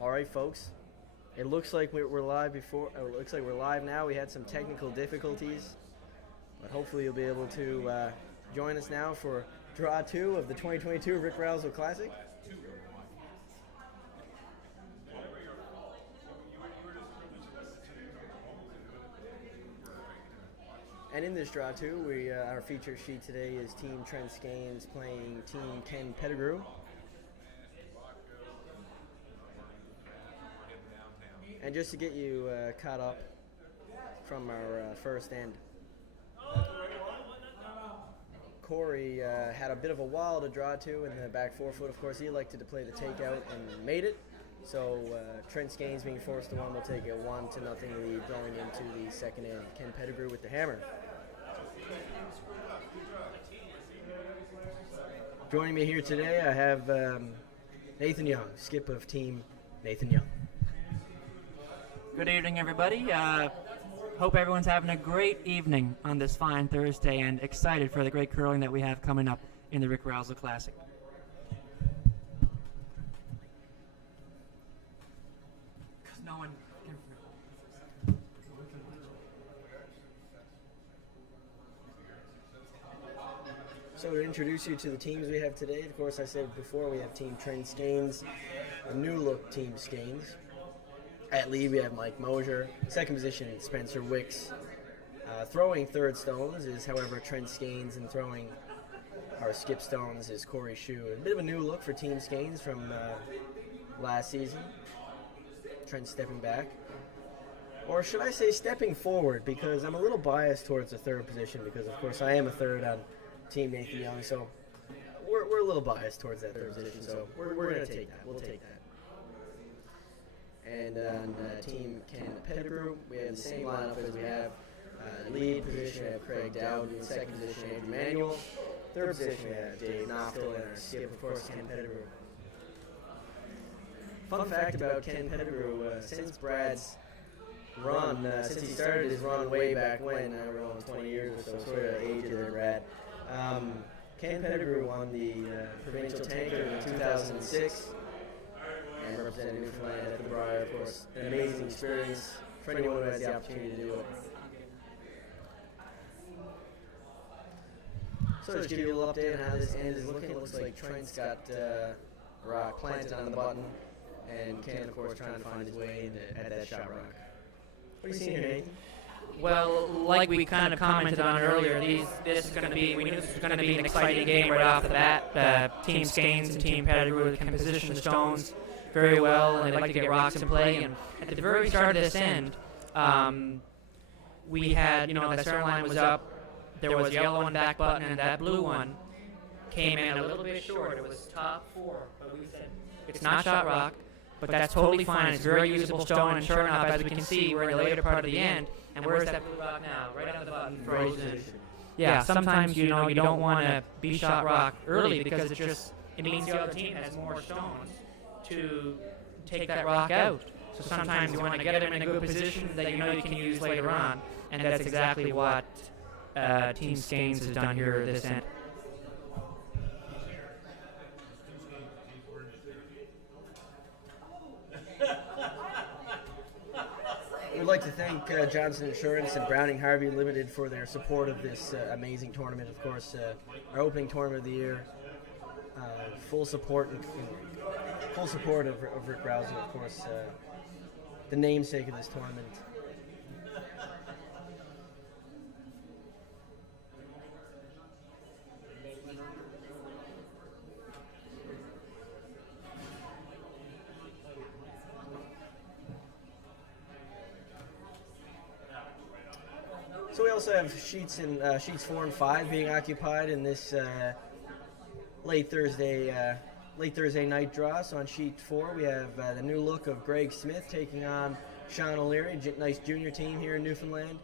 All right, folks. It looks like we're live before. It looks like we're live now. We had some technical difficulties, but hopefully you'll be able to join us now for Draw 2 of the 2022 Rick Rowsell Classic. And in this Draw 2, our feature sheet today is Team Trent Skanes playing Team Ken Pettigrew. And just to get you caught up from our first end, Corey had a bit of a wall to draw to in the back forefoot. Of course, he elected to play the takeout and made it. So Trent Skanes being forced to one will take a 1-0 lead going into the second end. Ken Pettigrew with the hammer. Joining me here today, I have Nathan Young, skip of Team Nathan Young. Good evening, everybody. Hope everyone's having a great evening on this fine Thursday and excited for the great curling that we have coming up in the Rick Rowsell Classic. Because no one can... So to introduce you to the teams we have today, of course I said before we have Team Trent Skanes, a new look Team Skanes. At lead, we have Mike Mosier. Second position, Spencer Wicks. Throwing third stones is, however, Trent Skanes, and throwing our skip stones is Corey Shue. A bit of a new look for Team Skanes from last season. Trent stepping back. Or should I say stepping forward, because I'm a little biased towards the third position, because, of course, I am a third on Team Nathan Young, so we're a little biased towards that third position, so we're going to take that. We'll take that. And on Team Ken Pettigrew, we have the same lineup as we have. Lead position, we have Craig Dowd. In second position, Andrew Manuel. Third position, we have Dave Noftel. And our skip, of course, Ken Pettigrew. Fun fact about Ken Pettigrew, since Brad's run, since he started his run way back when, around 20 years or so, sort of age of there, Brad, Ken Pettigrew won the provincial tanker in 2006. And represented Newfoundland at the Briar, of course. An amazing experience for anyone who has the opportunity to do it. So just give you a little update on how this end is looking. It looks like Trent's got rock planted on the button, and Ken, of course, trying to find his way at that shot rock. What are you seeing here, Nathan? Well, like we kind of commented on earlier, we knew this was going to be an exciting game right off the bat. Team Skanes and Team Pettigrew can position the stones very well, and they like to get rocks in play. And at the very start of this end, we had, that center line was up. There was a yellow one back button, and that blue one came in a little bit short. It was top 4, but we said it's not shot rock, but that's totally fine. It's a very usable stone, and sure enough, as we can see, we're in the later part of the end. And where's that blue rock now? Right on the button, frozen. Yeah, sometimes you don't want to be shot rock early because it means the other team has more stones to take that rock out. So sometimes you want to get them in a good position that you can use later on, and that's exactly what Team Skanes has done here this end. We'd like to thank Johnson Insurance and Browning Harvey Limited for their support of this amazing tournament. Of course, our opening tournament of the year. Full support of Rick Rowsell, of course, the namesake of this tournament. So we also have sheets 4 and 5 being occupied in this late Thursday night draw. So on sheet 4, we have the new look of Greg Smith taking on Sean O'Leary, nice junior team here in Newfoundland.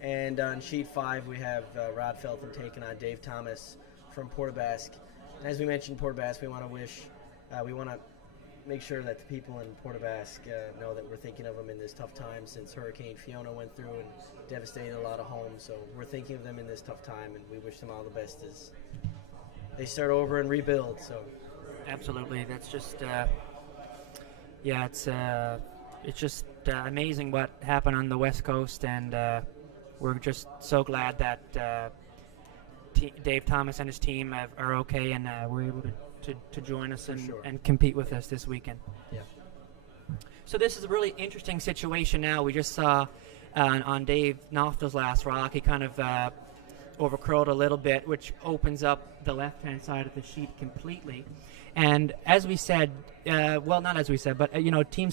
And on sheet 5, we have Rod Feltham taking on Dave Thomas from Port aux Basques. And as we mentioned, Port aux Basques, we want to make sure that the people in Port aux Basques know that we're thinking of them in this tough time since Hurricane Fiona went through and devastated a lot of homes. So we're thinking of them in this tough time, and we wish them all the best as they start over and rebuild. So absolutely, that's just Yeah, it's just amazing what happened on the West Coast, and we're just so glad that Dave Thomas and his team are okay, and were able to join us and compete with us this weekend. Yeah. So this is a really interesting situation now. We just saw on Dave Knoftel's last rock, he kind of overcurled a little bit, which opens up the left-hand side of the sheet completely. And as we said, well, not as we said, but, Team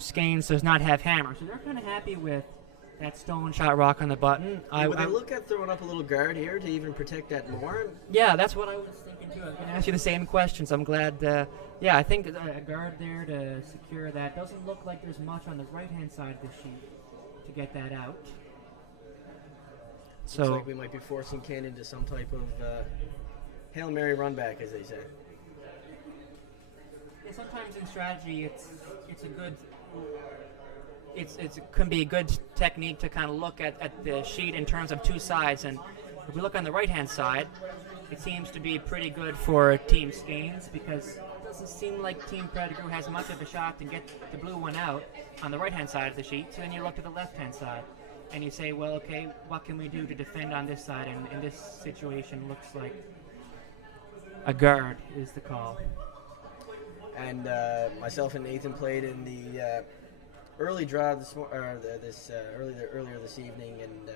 Skane's does not have hammer, so they're kind of happy with that stone shot rock on the button. Would they look at throwing up a little guard here to even protect that more? Yeah, that's what I was thinking too. I was going to ask you the same questions. I'm glad. I think a guard there to secure that. Doesn't look like there's much on the right-hand side of the sheet to get that out. So looks like we might be forcing Ken into some type of Hail Mary run back, as they say. Yeah, sometimes in strategy, it can be a good technique to kind of look at the sheet in terms of two sides. And if we look on the right-hand side, it seems to be pretty good for Team Skanes, because it doesn't seem like Team Pettigrew has much of a shot to get the blue one out on the right-hand side of the sheet. So then you look to the left-hand side, and you say, well, okay, what can we do to defend on this side? And in this situation, looks like a guard is the call. And myself and Nathan played in the early draw earlier this evening, and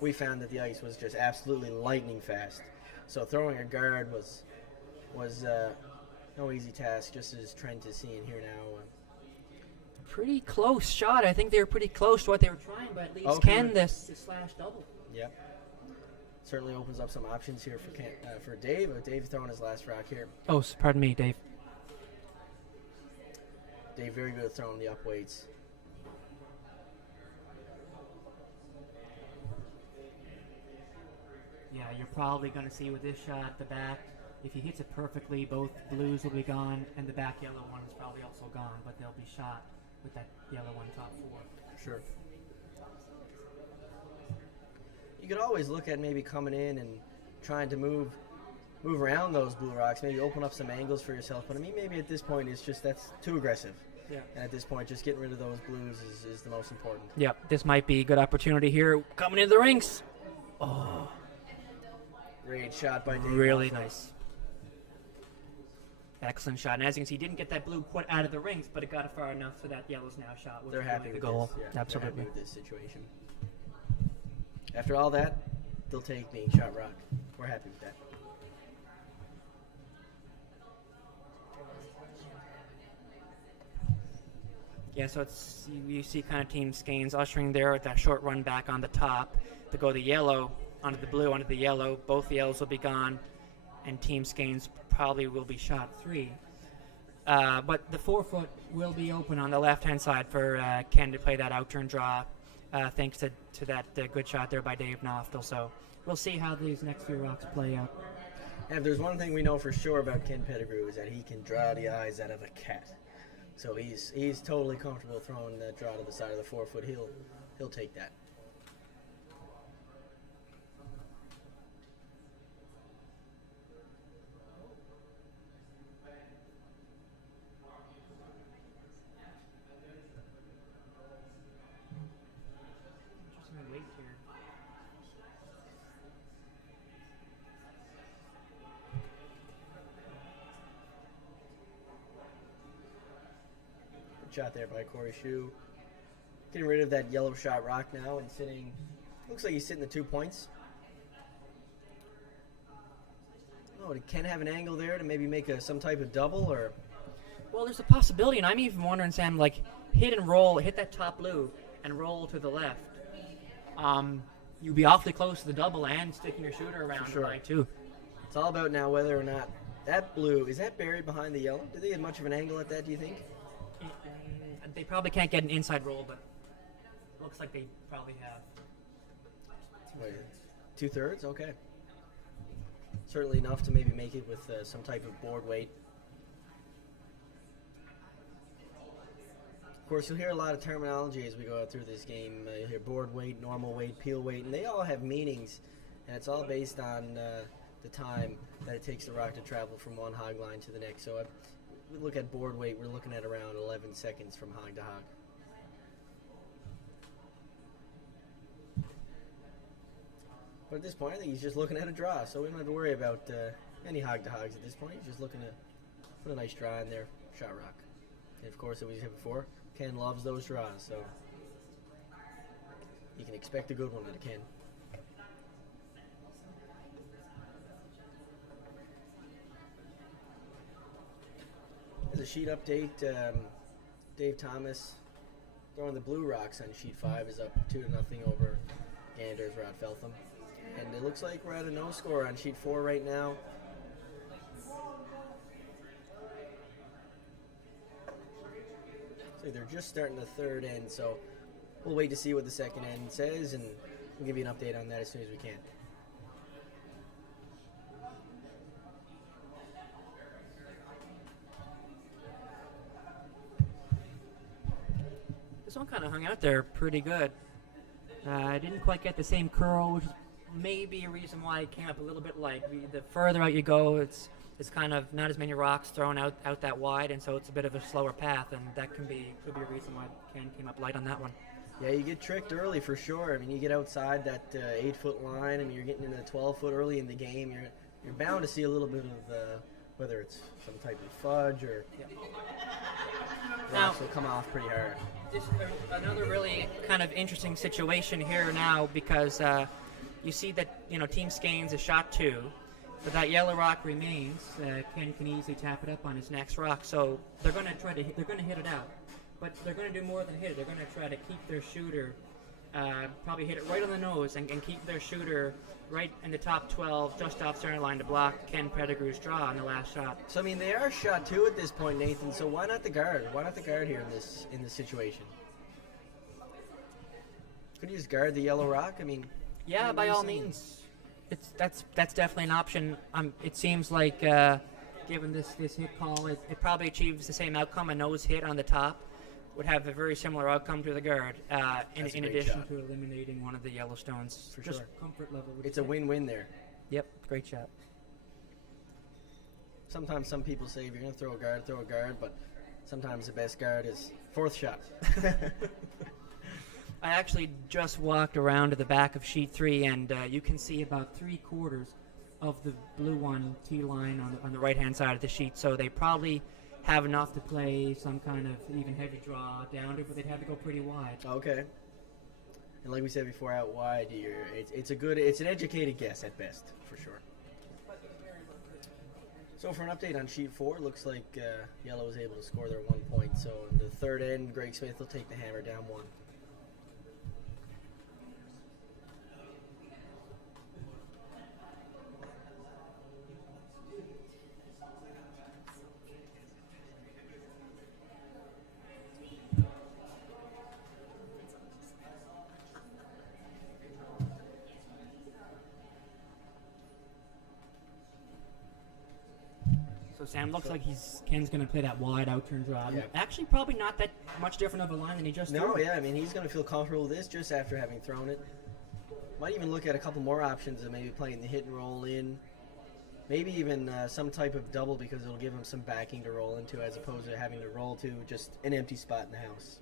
we found that the ice was just absolutely lightning fast. So throwing a guard was no easy task, just as Trent is seeing here now. Pretty close shot. I think they were pretty close to what they were trying, but at least Ken this slash double. Yep. Certainly opens up some options here for Dave. Dave's throwing his last rock here. Oh, pardon me, Dave. Dave very good at throwing the up weights. Yeah, you're probably going to see with this shot at the back, if he hits it perfectly, both blues will be gone, and the back yellow one is probably also gone, but they'll be shot with that yellow one top four. Sure. You could always look at maybe coming in and trying to move around those blue rocks, maybe open up some angles for yourself, but I mean, maybe at this point it's just that's too aggressive. Yeah. And at this point, just getting rid of those blues is the most important. Yep, this might be a good opportunity here. Coming into the rinks. Oh. Great shot by Dave. Really nice. Excellent shot. And as you can see, he didn't get that blue quite out of the rings, but it got it far enough so that yellow's now shot. They're happy with the goal. This. Yeah, absolutely. They're happy with this situation. After all that, they'll take being shot rock. We're happy with that. Yeah, so you see kind of Team Skanes ushering there with that short run back on the top to go the yellow onto the blue, onto the yellow. Both the yellows will be gone, and Team Skanes probably will be shot 3. But the 4-foot will be open on the left-hand side for Ken to play that out-turn draw, thanks to that good shot there by Dave Knoftel. So we'll see how these next few rocks play out. And if there's one thing we know for sure about Ken Pettigrew is that he can draw the eyes out of a cat. So he's totally comfortable throwing that draw to the side of the 4-foot. He'll take that. Shot there by Corey Shue. Getting rid of that yellow shot rock now and sitting. Looks like he's sitting the 2 points. Oh, did Ken have an angle there to maybe make some type of double or? Well, there's a possibility, and I'm even wondering, Sam, like hit and roll, hit that top blue and roll to the left. You'd be awfully close to the double and sticking your shooter around the right too. It's all about now whether or not that blue is that buried behind the yellow. Do they have much of an angle at that? Do you think? They probably can't get an inside roll, but it looks like they probably have. Wait, 2/3? Okay. Certainly enough to maybe make it with some type of board weight. Of course, you'll hear a lot of terminology as we go through this game. You'll hear board weight, normal weight, peel weight, and they all have meanings, and it's all based on the time that it takes the rock to travel from one hog line to the next. So we look at board weight, we're looking at around 11 seconds from hog to hog. But at this point, I think he's just looking at a draw, so we don't have to worry about any hog to hogs at this point. He's just looking to put a nice draw in there, shot rock. And of course, as we said before, Ken loves those draws, so you can expect a good one out of Ken. As a sheet update, Dave Thomas throwing the blue rocks on sheet 5 is up 2-0 over Gander's Rod Feltham. And it looks like we're at a no score on sheet 4 right now. So they're just starting the third end, so we'll wait to see what the second end says, and we'll give you an update on that as soon as we can. This one kind of hung out there pretty good. I didn't quite get the same curl, which is maybe a reason why it came up a little bit light. The further out you go, it's kind of not as many rocks thrown out that wide, and so it's a bit of a slower path, and that could be a reason why Ken came up light on that one. Yeah, you get tricked early for sure. I mean, you get outside that 8-foot line, and you're getting into the 12-foot early in the game. You're bound to see a little bit of whether it's some type of fudge or rocks will come off pretty hard. This another really kind of interesting situation here now, because you see that Team Skeins is shot 2, but that yellow rock remains. Ken can easily tap it up on his next rock, so they're going to hit it out, but they're going to do more than hit it. They're going to try to keep their shooter, probably hit it right on the nose, and keep their shooter right in the top 12, just off center line to block Ken Pettigrew's draw on the last shot. So I mean, they are shot 2 at this point, Nathan. So why not the guard? Why not the guard here in this situation? Could you just guard the yellow rock? I mean, yeah, by all means. That's definitely an option. It seems like, given this hit call, it probably achieves the same outcome. A nose hit on the top would have a very similar outcome to the guard, in addition shot. to eliminating one of the Yellowstones. For just sure. Comfort level. It's a win-win there. Yep, great shot. Sometimes some people say if you're going to throw a guard, but sometimes the best guard is fourth shot. I actually just walked around to the back of sheet 3, and you can see about 3/4 of the blue one tee line on the right-hand side of the sheet, so they probably have enough to play some kind of even heavy draw down to, but they'd have to go pretty wide. Okay. And like we said before, out wide, it's an educated guess at best, for sure. So for an update on sheet 4, looks like yellow was able to score their 1 point. So in the third end, Greg Smith will take the hammer down 1. So Sam, looks like Ken's going to play that wide out turn draw. Yeah. Actually, probably not that much different of a line than he just threw. No, yeah, I mean, he's going to feel comfortable with this just after having thrown it. Might even look at a couple more options of maybe playing the hit and roll in. Maybe even some type of double, because it'll give him some backing to roll into as opposed to having to roll to just an empty spot in the house.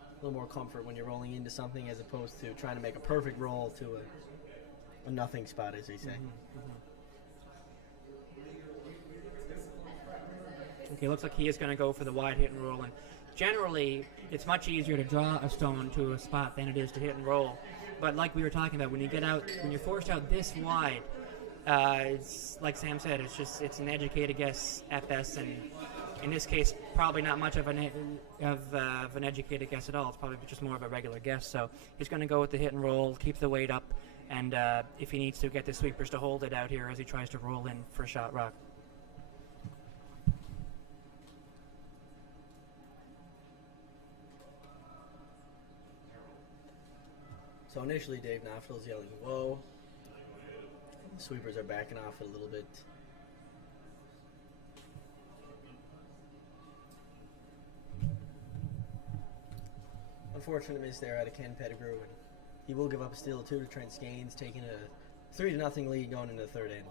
A little more comfort when you're rolling into something as opposed to trying to make a perfect roll to a nothing spot, as they say. Okay, looks like he is going to go for the wide hit and roll. And generally, it's much easier to draw a stone to a spot than it is to hit and roll. But like we were talking about, when you're forced out this wide, it's like Sam said, it's an educated guess at best, and in this case, probably not much of an educated guess at all. It's probably just more of a regular guess. So he's going to go with the hit and roll, keep the weight up, and if he needs to, get the sweepers to hold it out here as he tries to roll in for a shot rock. So initially, Dave Knoffel's yelling, "Whoa!" The sweepers are backing off a little bit. Unfortunate miss there out of Ken Pettigrew, and he will give up a steal 2 to Trent Skeins, taking a 3-0 lead going into the third end.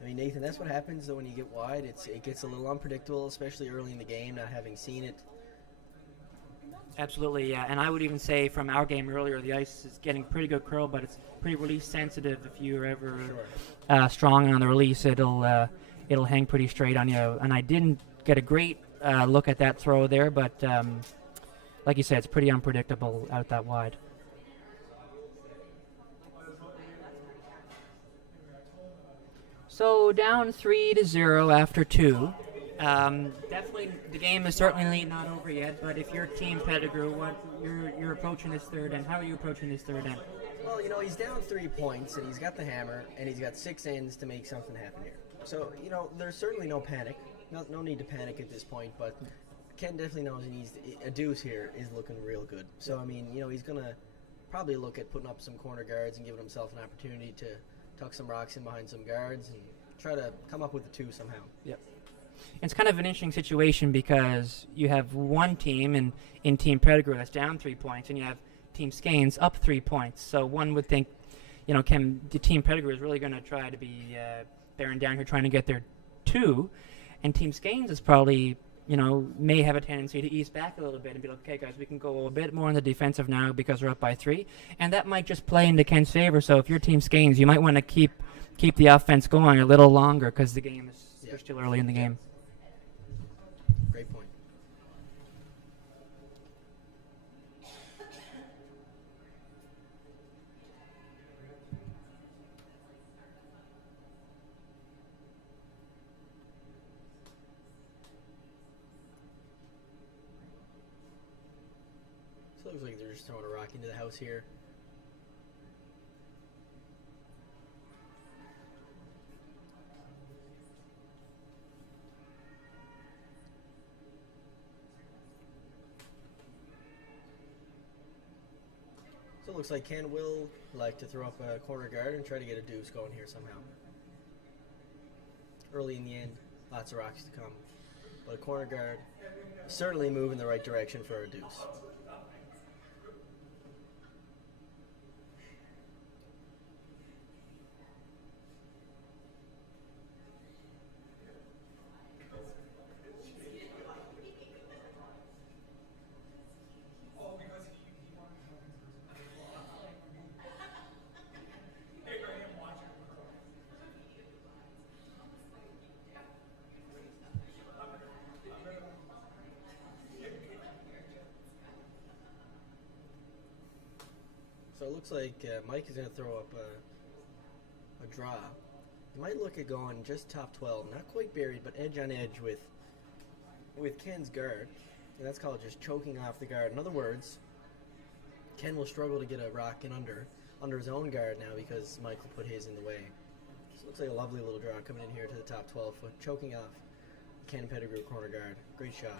I mean, Nathan, that's what happens though when you get wide. It gets a little unpredictable, especially early in the game, not having seen it. Absolutely, yeah. And I would even say from our game earlier, the ice is getting pretty good curl, but it's pretty release sensitive. If you're ever strong on the release, it'll hang pretty straight on you. And I didn't get a great look at that throw there, but like you said, it's pretty unpredictable out that wide. So down 3-0 after 2. Definitely, the game is certainly not over yet. But if you're Team Pettigrew, what you're approaching this third end? How are you approaching this third end? Well, you know, he's down 3 points, and he's got the hammer, and he's got 6 ends to make something happen here. So, you know, there's certainly no panic. No need to panic at this point, but Ken definitely knows he needs a deuce here is looking real good. So, I mean, you know, he's going to probably look at putting up some corner guards and giving himself an opportunity to tuck some rocks in behind some guards and try to come up with the 2 somehow. Yep. It's kind of an interesting situation because you have one team in Team Pettigrew that's down 3 points, and you have Team Skanes up 3 points. So one would think, you know, the Team Pettigrew is really going to try to be bearing down here, trying to get their 2, and Team Skanes is probably, you know, may have a tendency to ease back a little bit and be like, okay, guys, we can go a bit more on the defensive now because we're up by 3, and that might just play into Ken's favor. So if you're Team Skanes, you might want to keep the offense going a little longer because the game is we're still early in the game. Great point. So it looks like they're just throwing a rock into the house here. So it looks like Ken will like to throw up a corner guard and try to get a deuce going here somehow. Early in the end, lots of rocks to come. But a corner guard certainly move in the right direction for a deuce. So it looks like Mike is going to throw up a draw. He might look at going just top 12, not quite buried, but edge on edge with Ken's guard. And that's called just choking off the guard. In other words, Ken will struggle to get a rock in under his own guard now because Mike will put his in the way. So it looks like a lovely little draw coming in here to the top 12 foot, choking off Ken Pettigrew corner guard. Great shot.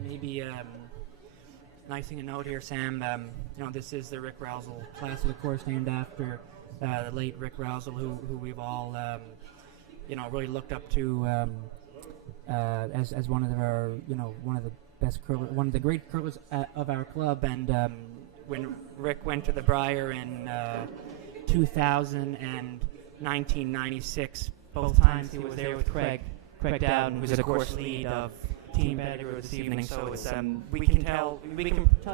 Maybe nice thing to note here, Sam. You know, this is the Rick Rowsell classic, of course, named after the late Rick Rowsell, who we've all you know, really looked up to as one of our, you know, one of the best curlers, one of the great curlers of our club. And when Rick went to the Briar in 2000 and 1996, both times he was there with Craig Dowden, who's of course lead of Team Pettigrew this evening. So it's we can tell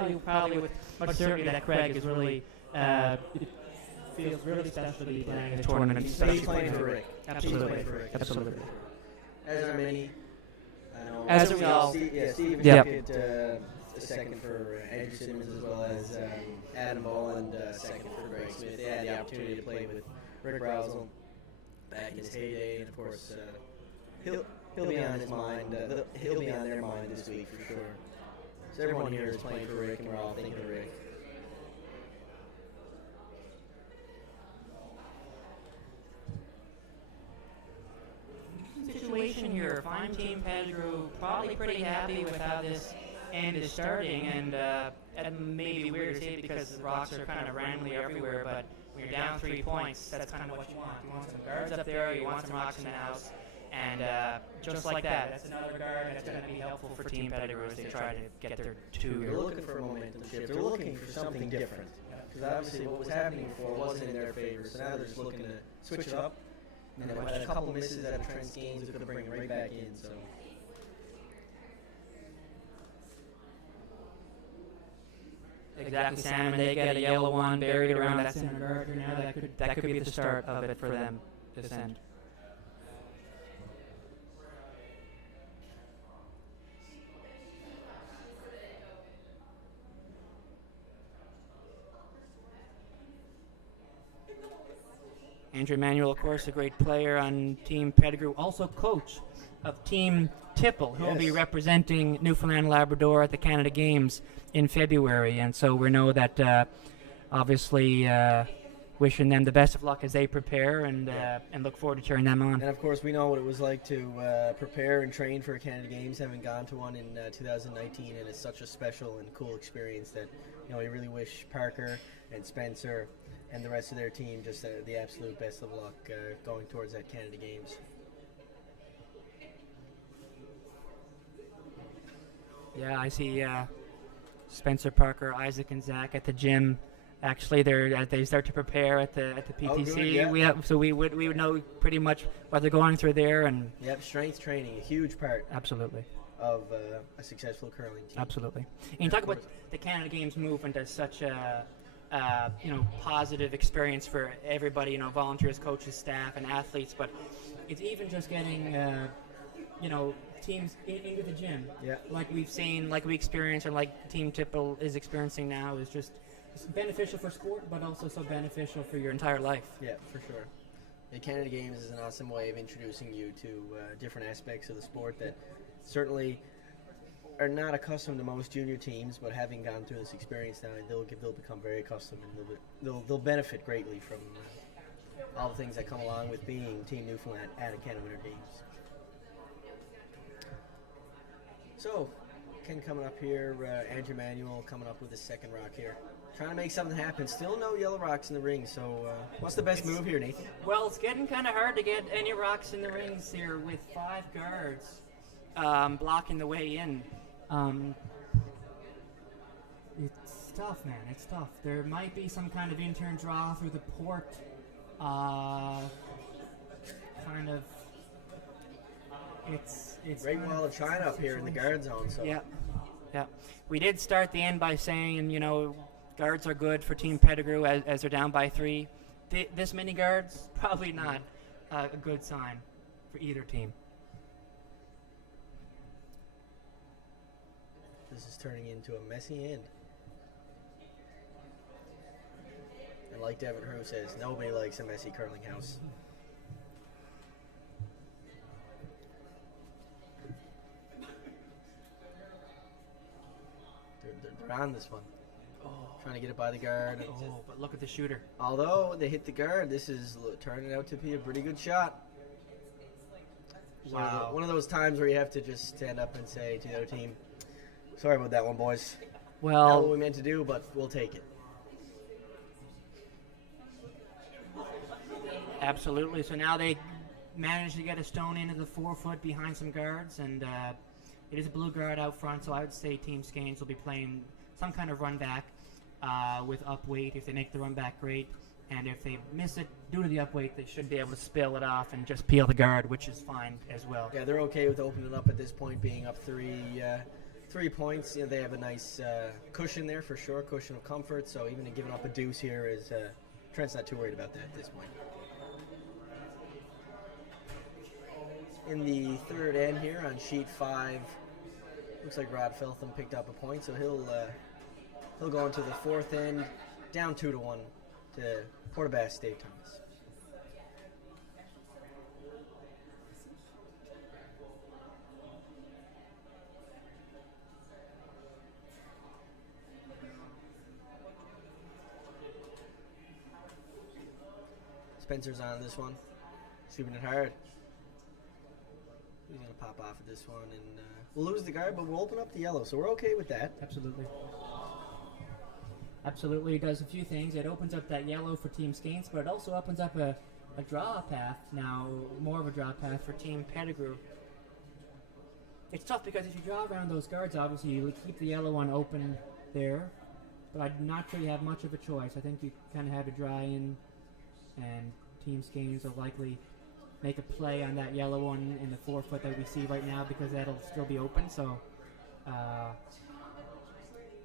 you probably with much certainty that Craig is really it feels really special to be playing in the tournament. He's playing for Rick. Absolutely. Absolutely. As are many. As are we all. Steve Yep. get a second for Andrew Simmons as well as Adam Boland, second for Greg Smith. They had the opportunity to play with Rick Rowsell back in his heyday, and of course he'll be on his mind. He'll be on their mind this week for sure. So everyone here is playing for Rick, and we're all thinking of Rick. Situation here. Fine Team Pettigrew, probably pretty happy with how this end is starting, and maybe weird to say because the rocks are kind of randomly everywhere, but when you're down 3 points, that's kind of what you want. You want some guards up there, you want some rocks in the house, And just like that, that's another guard that's going to be helpful for Team Pettigrew as they try to get their two. They're looking for a momentum shift. They're looking for something different. Because obviously what was happening before wasn't in their favor. So now they're just looking to switch it up. And then with a couple misses out of Trent's games, they're going to bring it right back in. So. Exactly, Sam, and they get a yellow one buried around that center guard. Now that could be the start of it for them this end. Andrew Manuel, of course, a great player on Team Pettigrew, also coach of Team Tipple, who will be representing Newfoundland Labrador at the Canada Games in February. And so we know that obviously wishing them the best of luck as they prepare and look forward to cheering them on. And of course, we know what it was like to prepare and train for Canada Games, having gone to one in 2019, and it's such a special and cool experience that we really wish Parker and Spencer and the rest of their team just the absolute best of luck going towards that Canada Games. Yeah, I see Spencer, Parker, Isaac, and Zach at the gym. Actually, they start to prepare at the PTC. Oh, good, yeah. We would know pretty much what they're going through there, and strength training, a huge part. Absolutely. Of a successful curling team. Absolutely. And you talk about the Canada Games movement as such a positive experience for everybody, volunteers, coaches, staff, and athletes. But it's even just getting teams into the gym. Yeah. Like we've seen, like we experience, or like Team Tipple is experiencing now, is just it's beneficial for sport, but also so beneficial for your entire life. Yeah, for sure. The Canada Games is an awesome way of introducing you to different aspects of the sport that certainly are not accustomed to most junior teams, but having gone through this experience now, they'll become very accustomed, and they'll benefit greatly from all the things that come along with being Team Newfoundland at a Canada Winter Games. So, Ken coming up here, Andrew Manuel coming up with his second rock here. Trying to make something happen. Still no yellow rocks in the ring, so what's the best move here, Nathan? Well, it's getting kind of hard to get any rocks in the rings here with 5 guards blocking the way in. It's tough, man. It's tough. There might be some kind of intern draw through the port. It's Great wall of China up here in the guard zone. So. Yeah. We did start the end by saying, guards are good for Team Pettigrew as they're down by 3. This many guards, probably not a good sign for either team. This is turning into a messy end. And like Devin Hu says, nobody likes a messy curling house. They're on this one. Trying to get it by the guard. But look at the shooter. Although they hit the guard, this is turning out to be a pretty good shot. Wow. One of those times where you have to just stand up and say to the other team, sorry about that one, boys. Well, not what we meant to do, but we'll take it. Absolutely. So now they managed to get a stone into the 4-foot behind some guards, and it is a blue guard out front, so I would say Team Skanes will be playing some kind of run back with up weight. If they make the run back, great. And if they miss it due to the up weight, they should be able to spill it off and just peel the guard, which is fine as well. Yeah, they're okay with opening it up at this point, being up 3 points. They have a nice cushion there for sure, cushion of comfort. So even giving up a deuce here is Trent's not too worried about that at this point. In the third end here on sheet 5, looks like Rod Feltham picked up a point, so he'll go into the fourth end, down 2-1 to Portabass Dave Thomas. Spencer's on this one, sweeping it hard. He's going to pop off at this one, and we'll lose the guard, but we'll open up the yellow, so we're okay with that. Absolutely, it does a few things. It opens up that yellow for Team Skanes, but it also opens up a a draw path now, more of a draw path for Team Pettigrew. It's tough because if you draw around those guards, obviously you keep the yellow one open there, but I'm not sure you have much of a choice. I think you kind of have to draw in, and Team Skeins will likely make a play on that yellow one in the 4 foot that we see right now because that'll still be open. So, yeah,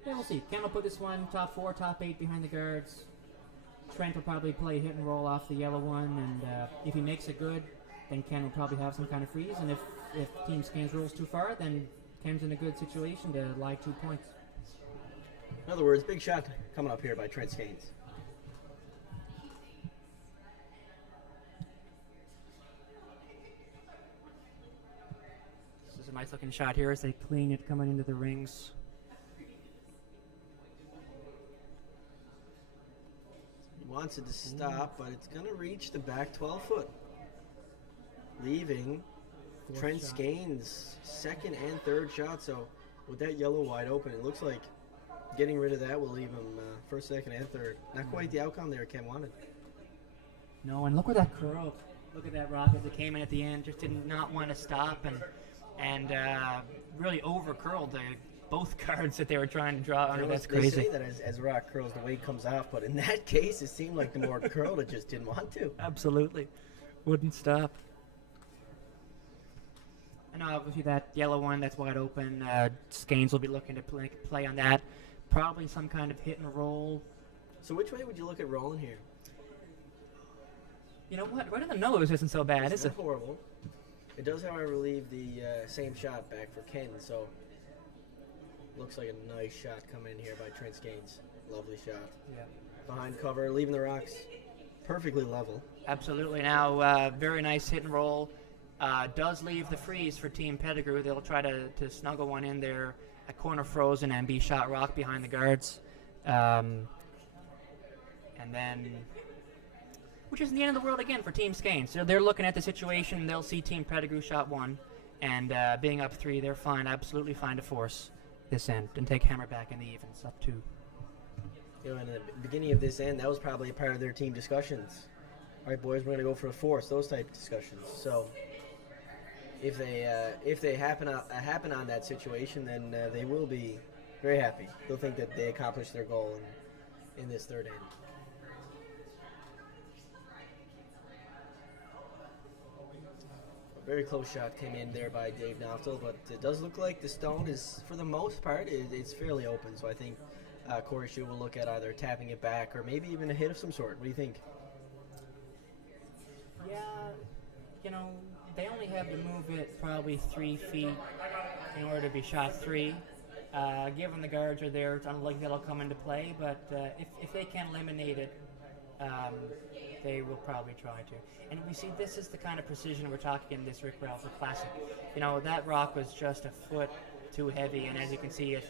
we'll see. Ken will put this one top 4, top 8 behind the guards. Trent will probably play hit and roll off the yellow one, and if he makes it good, then Ken will probably have some kind of freeze. And if Team Skeins rolls too far, then Ken's in a good situation to lie 2 points. In other words, big shot coming up here by Trent Skeins. This is a nice looking shot here as they clean it coming into the rings. He wants it to stop, but it's going to reach the back 12 foot, leaving Trent Skeins' second and third shot. So with that yellow wide open, it looks like getting rid of that will leave him first, second, and third. Not quite the outcome there Ken wanted. No, and look at that curl. Look at that rock as it came in at the end. Just did not want to stop and really over curled both cards that they were trying to draw under. That's crazy. They say that as a rock curls, the weight comes off, but in that case, it seemed like the more it curled, it just didn't want to. Absolutely. Wouldn't stop. And obviously that yellow one that's wide open, Skeins will be looking to play on that. Probably some kind of hit and roll. So which way would you look at rolling here? You know what? Right in the nose isn't so bad, is it? It's not horrible. It does, however, leave the same shot back for Ken, so looks like a nice shot coming in here by Trent Skeins. Lovely shot. Yeah. Behind cover, leaving the rocks perfectly level. Absolutely. Now, very nice hit and roll. Does leave the freeze for Team Pettigrew. They'll try to snuggle one in there at corner frozen and be shot rock behind the guards. And then, which isn't the end of the world again for Team Skeins. So they're looking at the situation. They'll see Team Pettigrew shot 1. And being up 3, they're fine, absolutely fine to force this end and take hammer back in the evens, up 2. You know, in the beginning of this end, that was probably a part of their team discussions. All right, boys, we're going to go for a force, those type of discussions. So if they happen on that situation, then they will be very happy. They'll think that they accomplished their goal in this third end. A very close shot came in there by Dave Noftel, but it does look like the stone is, for the most part, it's fairly open. So I think Corey Shue will look at either tapping it back or maybe even a hit of some sort. What do you think? Yeah, you know, they only have to move it probably 3 feet in order to be shot 3. Given the guards are there, it's unlikely that'll come into play, but if they can eliminate it, they will probably try to. And we see this is the kind of precision we're talking in this Rick Rowsell Classic. You know, that rock was just a foot too heavy, and as you can see, it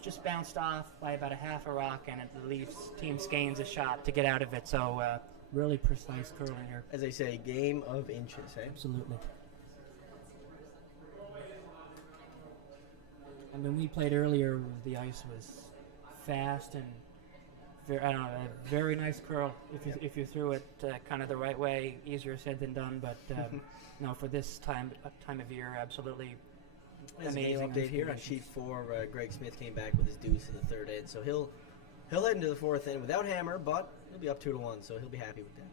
just bounced off by about a half a rock, and it leaves Team Skeins a shot to get out of it. So really precise curling here. As they say, game of inches, eh? Absolutely. And when we played earlier, the ice was fast and a very nice curl if you threw it kind of the right way. Easier said than done, but no, for this time of year, absolutely amazing. As a game update here on sheet 4, Greg Smith came back with his deuce in the third end, so he'll head into the fourth end without hammer, but he'll be up 2-1, so he'll be happy with that.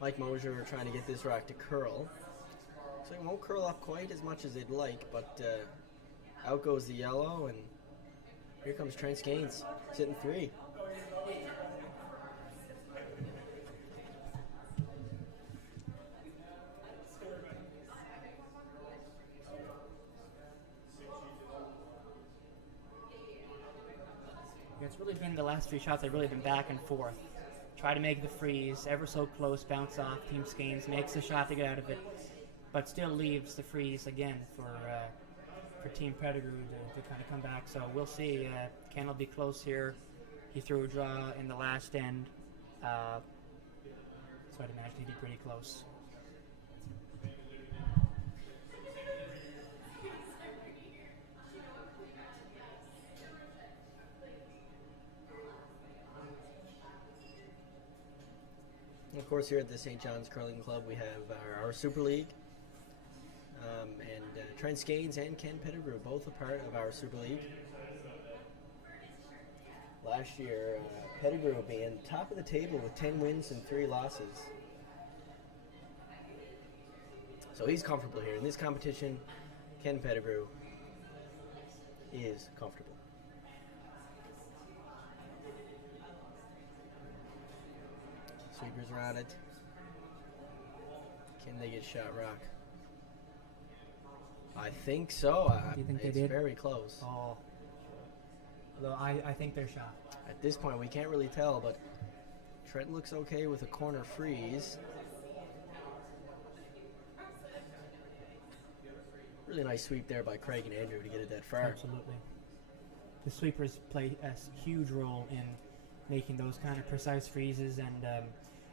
Mike Mosier trying to get this rock to curl. So it won't curl up quite as much as they'd like, but out goes the yellow, and here comes Trent Skeins, sitting 3. Yeah, it's really been the last few shots, they've really been back and forth. Try to make the freeze, ever so close, bounce off. Team Skeins makes the shot to get out of it, but still leaves the freeze again for Team Pettigrew to kind of come back. So we'll see. Ken will be close here. He threw a draw in the last end, so I'd imagine he'd be pretty close. course, here at the St. John's Curling Club, we have our Super League. And Trent Skanes and Ken Pettigrew, both a part of our Super League. Last year, Pettigrew being top of the table with 10 wins and 3 losses. So he's comfortable here. In this competition, Ken Pettigrew is comfortable. Sweepers are on it. Can they get shot rock? I think so. Do you think it's they did? Very close. Oh. Although I think they're shot. At this point, we can't really tell, but Trent looks okay with a corner freeze. Really nice sweep there by Craig and Andrew to get it that far. Absolutely. The sweepers play a huge role in making those kind of precise freezes. And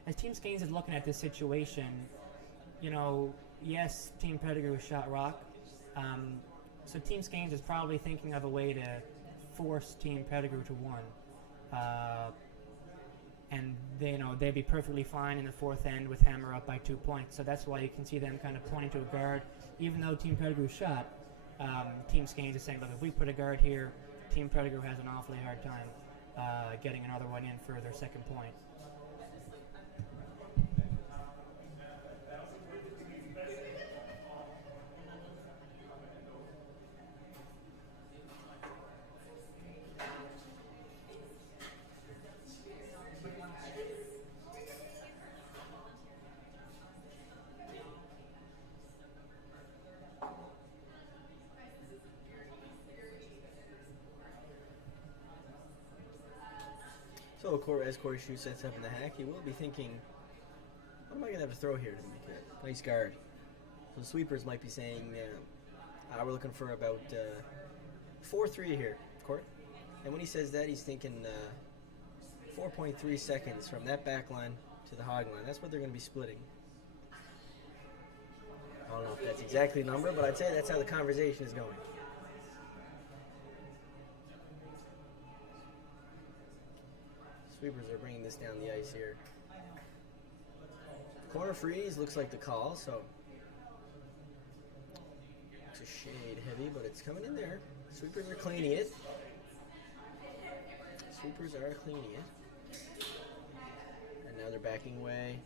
as Team Skanes is looking at this situation, you know, yes, Team Pettigrew shot rock. So Team Skanes is probably thinking of a way to force Team Pettigrew to win. And they'd be perfectly fine in the fourth end with Hammer up by 2 points. So that's why you can see them kind of pointing to a guard. Even though Team Pettigrew shot, Team Skanes is saying, look, if we put a guard here, Team Pettigrew has an awfully hard time getting another one in for their second point. So as Corey Shue sets up in the hack, he will be thinking, what am I going to have to throw here to make a nice guard? So sweepers might be saying, we're looking for about 4-3 here, Court. And when he says that, he's thinking 4.3 seconds from that back line to the hog line. That's what they're going to be splitting. I don't know if that's exactly the number, but I'd say that's how the conversation is going. Sweepers are bringing this down the ice here. Corner freeze looks like the call, so it's a shade heavy, but it's coming in there. Sweepers are cleaning it. Sweepers are cleaning it. And now they're backing away.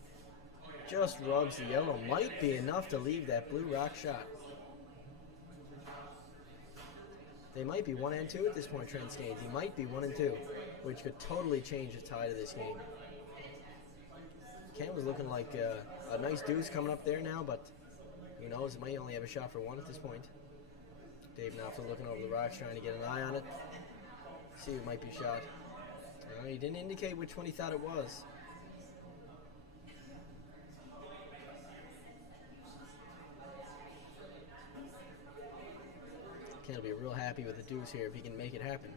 Just rubs the yellow. Might be enough to leave that blue rock shot. They might be 1 and 2 at this point, Trent Skanes. He might be 1 and 2, which could totally change the tide of this game. Ken was looking like a nice deuce coming up there now, but who knows? It might only have a shot for 1 at this point. Dave Knopfler looking over the rocks, trying to get an eye on it. See who might be shot. He didn't indicate which one he thought it was. Ken will be real happy with the deuce here if he can make it happen.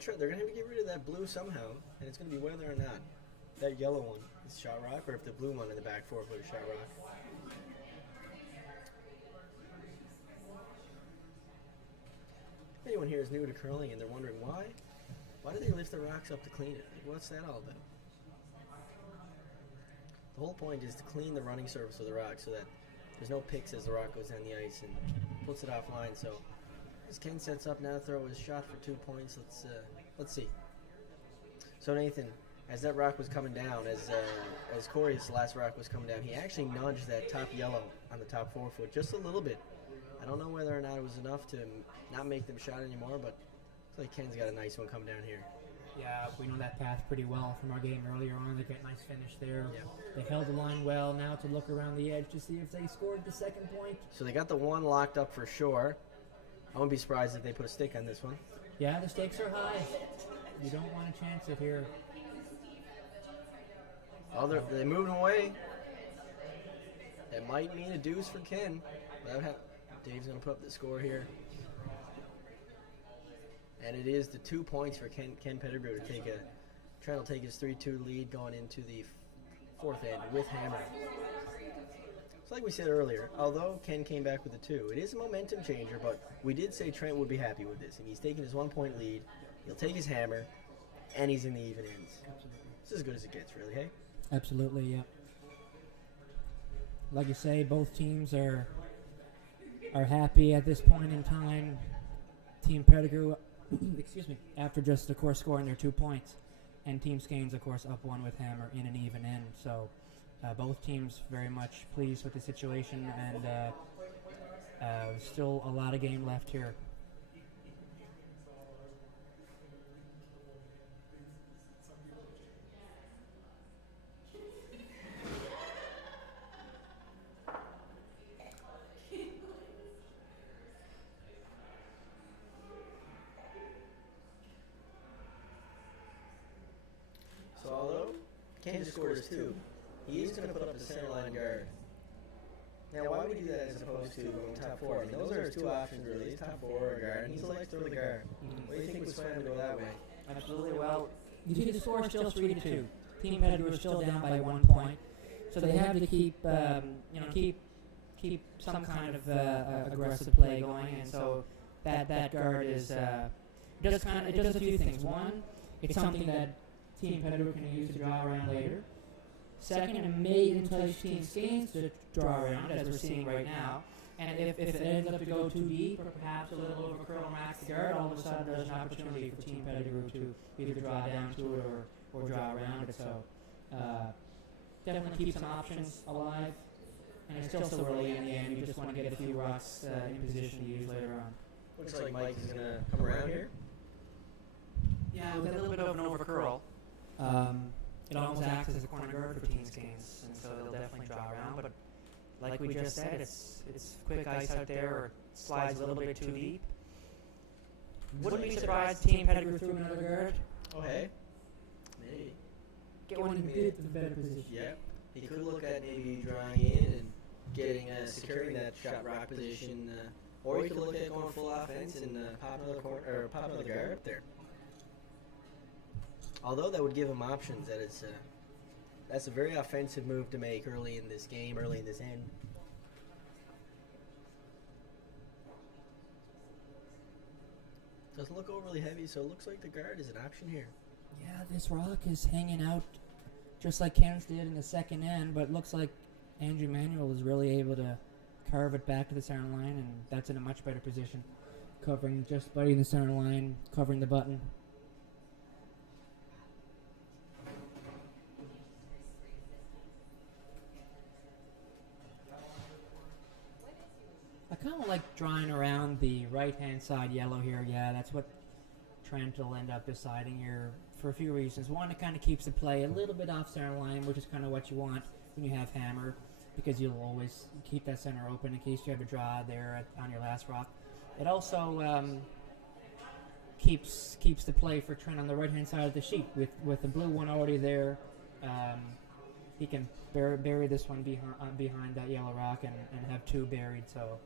So they're gonna have to get rid of that blue somehow, and it's gonna be whether or not that yellow one is shot rock, or if the blue one in the back 4-foot is shot rock. If anyone here is new to curling and they're wondering why do they lift the rocks up to clean it? Like, what's that all about? The whole point is to clean the running surface of the rock so that there's no picks as the rock goes down the ice and puts it offline. So as Ken sets up now to throw his shot for 2 points, let's see. So Nathan, as that rock was coming down, as Corey's last rock was coming down, he actually nudged that top yellow on the top 4-foot just a little bit. I don't know whether or not it was enough to not make them shot anymore, but looks like Ken's got a nice one come down here. Yeah, we know that path pretty well from our game earlier on. They got a nice finish there. Yeah. They held the line well. Now to look around the edge to see if they scored the second point. So they got the one locked up for sure. I wouldn't be surprised if they put a stick on this one. Yeah, the stakes are high. You don't want to chance it here. Oh, they're moving away. That might mean a deuce for Ken. Dave's going to put up the score here. And it is the 2 points for Ken Pettigrew to Trent will take his 3-2 lead going into the fourth end with hammer. It's like we said earlier, although Ken came back with a 2, it is a momentum changer, but we did say Trent would be happy with this. And he's taking his 1 point lead. He'll take his hammer, and he's in the even ends. Absolutely. It's as good as it gets, really, hey? Absolutely, yeah. Like you say, both teams are happy at this point in time. Team Pettigrew, excuse me, after just, of course, scoring their 2 points. And Team Skanes, of course, up 1 with hammer in an even end. So both teams very much pleased with the situation, and still a lot of game left here. So although Ken just scored his 2, he is going to put up the center line guard. Now, why would he do that as opposed to going top 4? I mean, those are his 2 options, really. He's top 4 or guard, and he selects to throw the guard. What do you think was planned to go that way? Absolutely. Well, you see the score is still 3-2. Team Pettigrew is still down by 1 point, so they have to keep some kind of aggressive play going, and so that guard is it does a few things. One, it's something that Team Pettigrew can use to draw around later. Second, it may entice Team Skanes to draw around, as we're seeing right now. And if it ends up to go too deep, or perhaps a little over curl and rack the guard, all of a sudden there's an opportunity for Team Pettigrew to either draw down to it or draw around it. So definitely keep some options alive. And it's still so early in the end. You just want to get a few rocks in position to use later on. Looks like Mike is going to come around here. Yeah, with a little bit of an over curl. It almost acts as a corner guard for Team Skanes, and so they'll definitely draw around. But like we just said, it's quick ice out there, or slides a little bit too deep. Wouldn't be surprised Team Pettigrew threw another guard. Oh, hey. Maybe. Get one in a bit of a better position. Yeah. He could look at maybe drawing in and getting securing that shot rock position, or he could look at going full offense and pop another guard up there. Although that would give him options, that's a very offensive move to make early in this game, early in this end. Doesn't look overly heavy, so it looks like the guard is an option here. Yeah, this rock is hanging out just like Ken's did in the second end, but it looks like Andrew Manuel is really able to carve it back to the center line, and that's in a much better position. Covering just buddying the center line, covering the button. I kind of like drawing around the right-hand side yellow here. Yeah, that's what Trent will end up deciding here for a few reasons. One, it kind of keeps the play a little bit off center line, which is kind of what you want when you have hammer, because you'll always keep that center open in case you have a draw there on your last rock. It also keeps the play for Trent on the right-hand side of the sheet. With the blue one already there, he can bury this one behind that yellow rock and have 2 buried. So.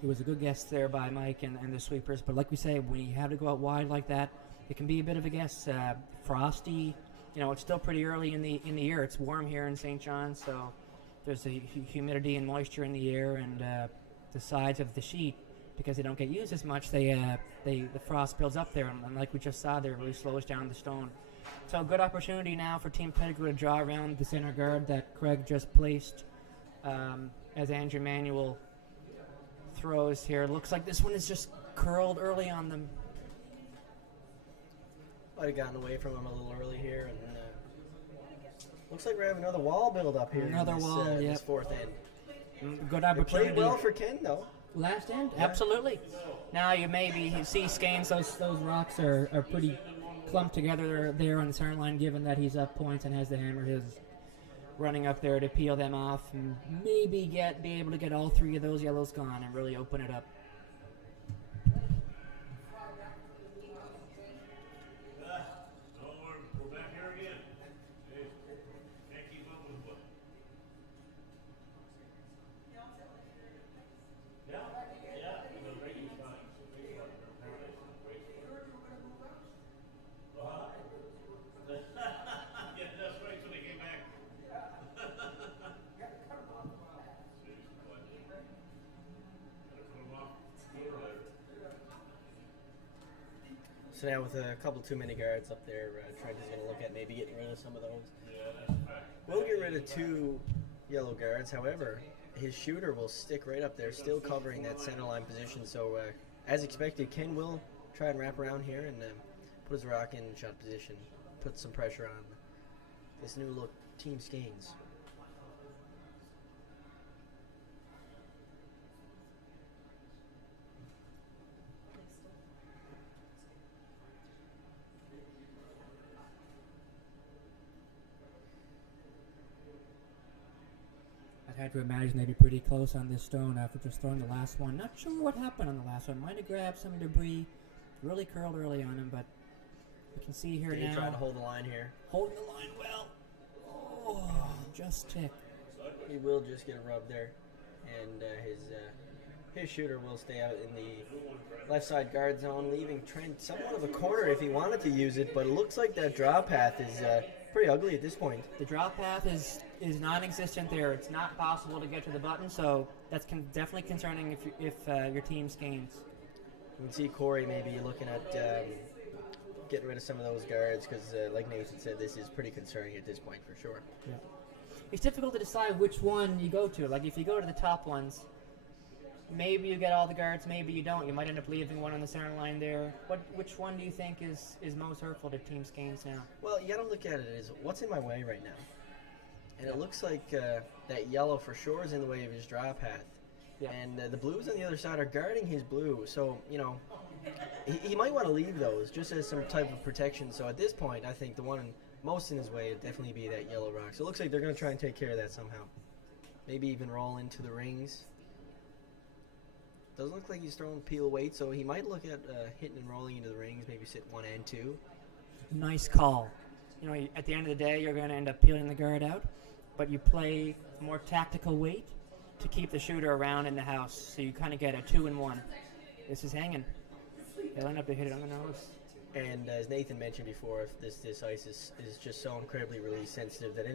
It was a good guess there by Mike and the sweepers, but like we say, when you have to go out wide like that, it can be a bit of a guess. Frosty, it's still pretty early in the year. It's warm here in St. John, so there's a humidity and moisture in the air, and the sides of the sheet, because they don't get used as much, the frost builds up there, and like we just saw there, it really slows down the stone. So good opportunity now for Team Pettigrew to draw around the center guard that Craig just placed as Andrew Manuel throws here. Looks like this one is just curled early on them. Might have gotten away from him a little early here, and looks like we have another wall build up here. Another wall, yeah. This fourth end. Good opportunity. It played well for Ken, though. Last end, yeah. Absolutely. Now you see Skanes, those rocks are pretty clumped together there on the center line, given that he's up points and has the hammer. running up there to peel them off and maybe be able to get all 3 of those yellows gone and really open it up. So now with a couple too many guards up there, Trent is going to look at maybe getting rid of some of those. We'll get rid of 2 yellow guards. However, his shooter will stick right up there, still covering that center line position. So as expected, Ken will try and wrap around here and put his rock in shot position, put some pressure on this new look Team Skeins. I had to imagine they'd be pretty close on this stone after just throwing the last one. Not sure what happened on the last one. Might have grabbed some debris. Really curled early on him, but you can see here now. Trying to hold the line here. Holding the line well. Oh, just tick. He will just get a rub there, and his shooter will stay out in the left side guard zone, leaving Trent somewhat of a corner if he wanted to use it. But it looks like that draw path is pretty ugly at this point. The drop path is non-existent there. It's not possible to get to the button, so that's definitely concerning if your team gains. You can see Corey maybe looking at getting rid of some of those guards because, like Nathan said, this is pretty concerning at this point for sure. Yeah. It's difficult to decide which one you go to. Like if you go to the top ones, maybe you get all the guards, maybe you don't. You might end up leaving one on the center line there. Which one do you think is most hurtful to Team Skeins now? Well, you got to look at it as what's in my way right now. And it looks like that yellow for sure is in the way of his draw path. Yeah. And the blues on the other side are guarding his blue. So, you know, he might want to leave those just as some type of protection. So at this point, I think the one most in his way would definitely be that yellow rock. So it looks like they're going to try and take care of that somehow. Maybe even roll into the rings. Doesn't look like he's throwing peel weight, so he might look at hitting and rolling into the rings, maybe sit 1 and 2. Nice call. You know, at the end of the day, you're going to end up peeling the guard out, but you play more tactical weight to keep the shooter around in the house, so you kind of get a 2 and 1. This is hanging. He'll end up to hit it on the nose. And as Nathan mentioned before, if this ice is just so incredibly release sensitive that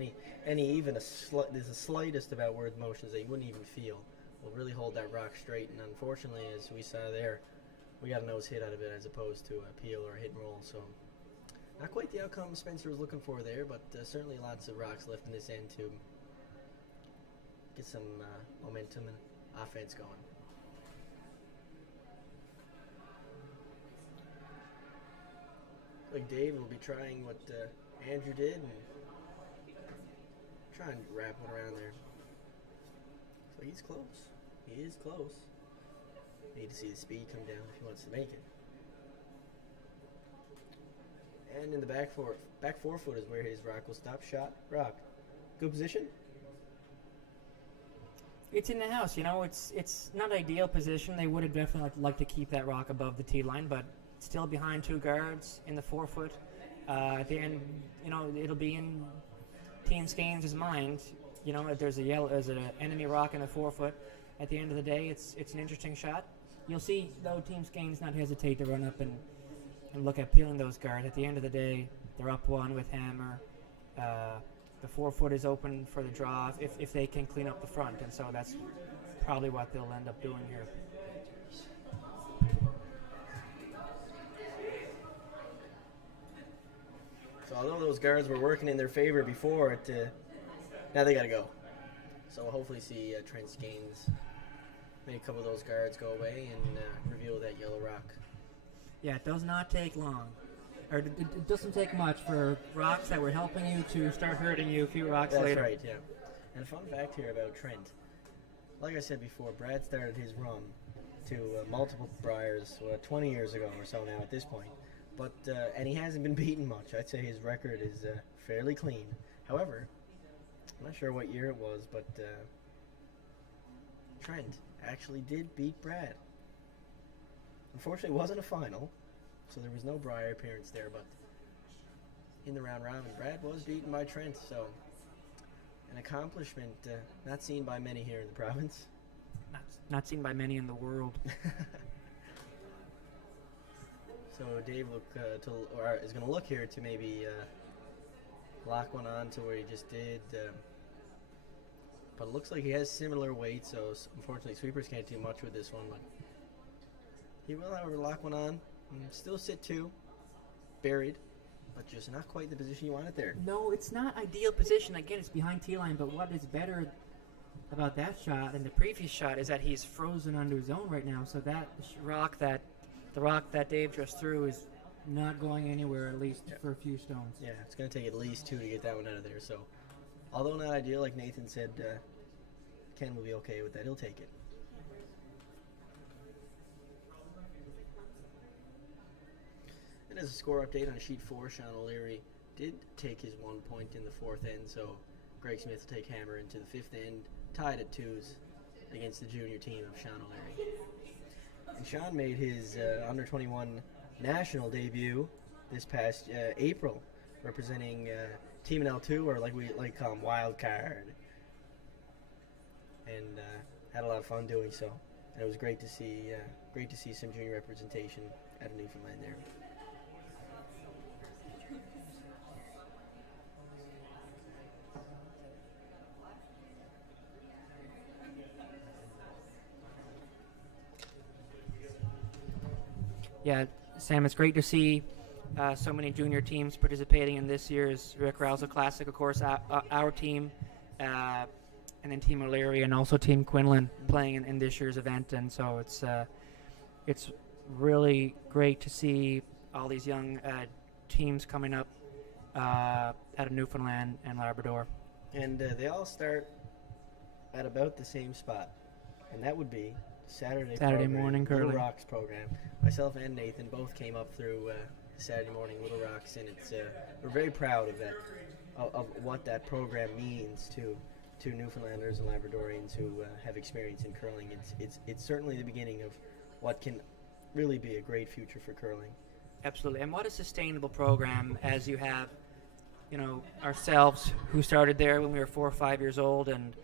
even there's the slightest of outward motions that you wouldn't even feel will really hold that rock straight. And unfortunately, as we saw there, we got a nose hit out of it as opposed to a peel or a hit and roll. So not quite the outcome Spencer was looking for there, but certainly lots of rocks left in this end to get some momentum and offense going. Like Dave will be trying what Andrew did and try and wrap one around there. So he's close. He is close. Need to see the speed come down if he wants to make it. And in the back forefoot is where his rock will stop. Shot, rock. Good position. It's in the house, you know. It's not ideal position. They would have definitely liked to keep that rock above the tee line, but still behind 2 guards in the forefoot. At the end, you know, it'll be in Team Skeins' mind. You know, if there's an enemy rock in the forefoot, at the end of the day, it's an interesting shot. You'll see, though, Team Skeins not hesitate to run up and look at peeling those guards. At the end of the day, they're up 1 with hammer. The forefoot is open for the draw if they can clean up the front, and so that's probably what they'll end up doing here. So although those guards were working in their favor before, now they got to go. So we'll hopefully see Trent Skeins make a couple of those guards go away and reveal that yellow rock. Yeah, it does not take long. Or it doesn't take much for rocks that were helping you to start hurting you a few rocks later. That's right, yeah. And a fun fact here about Trent. Like I said before, Brad started his run to multiple Briars 20 years ago or so now at this point. But and he hasn't been beaten much. I'd say his record is fairly clean. However, I'm not sure what year it was, but Trent actually did beat Brad. Unfortunately, it wasn't a final, so there was no Briar appearance there, but in the round robin, Brad was beaten by Trent, so an accomplishment not seen by many here in the province. Not seen by many in the world. So Dave is going to look here to maybe lock one on to where he just did. But it looks like he has similar weight, so unfortunately sweepers can't do much with this one. But he will, however, lock one on and still sit 2, buried, but just not quite the position you want it there. No, it's not ideal position. Again, it's behind T-line, but what is better about that shot and the previous shot is that he's frozen onto his own right now, so that the rock that Dave just threw is not going anywhere, at least for a few stones. Yeah, it's going to take at least 2 to get that one out of there. So, although not ideal, like Nathan said, Ken will be okay with that. He'll take it. And as a score update on sheet 4, Sean O'Leary did take his 1 point in the 4th end, so Greg Smith will take hammer into the 5th end, tied at 2s against the junior team of Sean O'Leary. And Sean made his under-21 national debut this past April, representing Team L2, or like we like to call him, Wild Card. And had a lot of fun doing so. And it was great to see some junior representation out of Newfoundland there. Yeah, Sam, it's great to see so many junior teams participating in this year's Rick Rowsell Classic. Of course, our team, and then Team O'Leary, and also Team Quinlan playing in this year's event. And so it's really great to see all these young teams coming up out of Newfoundland and Labrador. And they all start at about the same spot, and that would be Saturday morning curling. Little Rocks program. Myself and Nathan both came up through Saturday morning Little Rocks, and it's we're very proud of that, of what that program means to Newfoundlanders and Labradorians who have experience in curling. It's certainly the beginning of what can really be a great future for curling. Absolutely, and what a sustainable program, as you have, ourselves who started there when we were 4 or 5 years old, and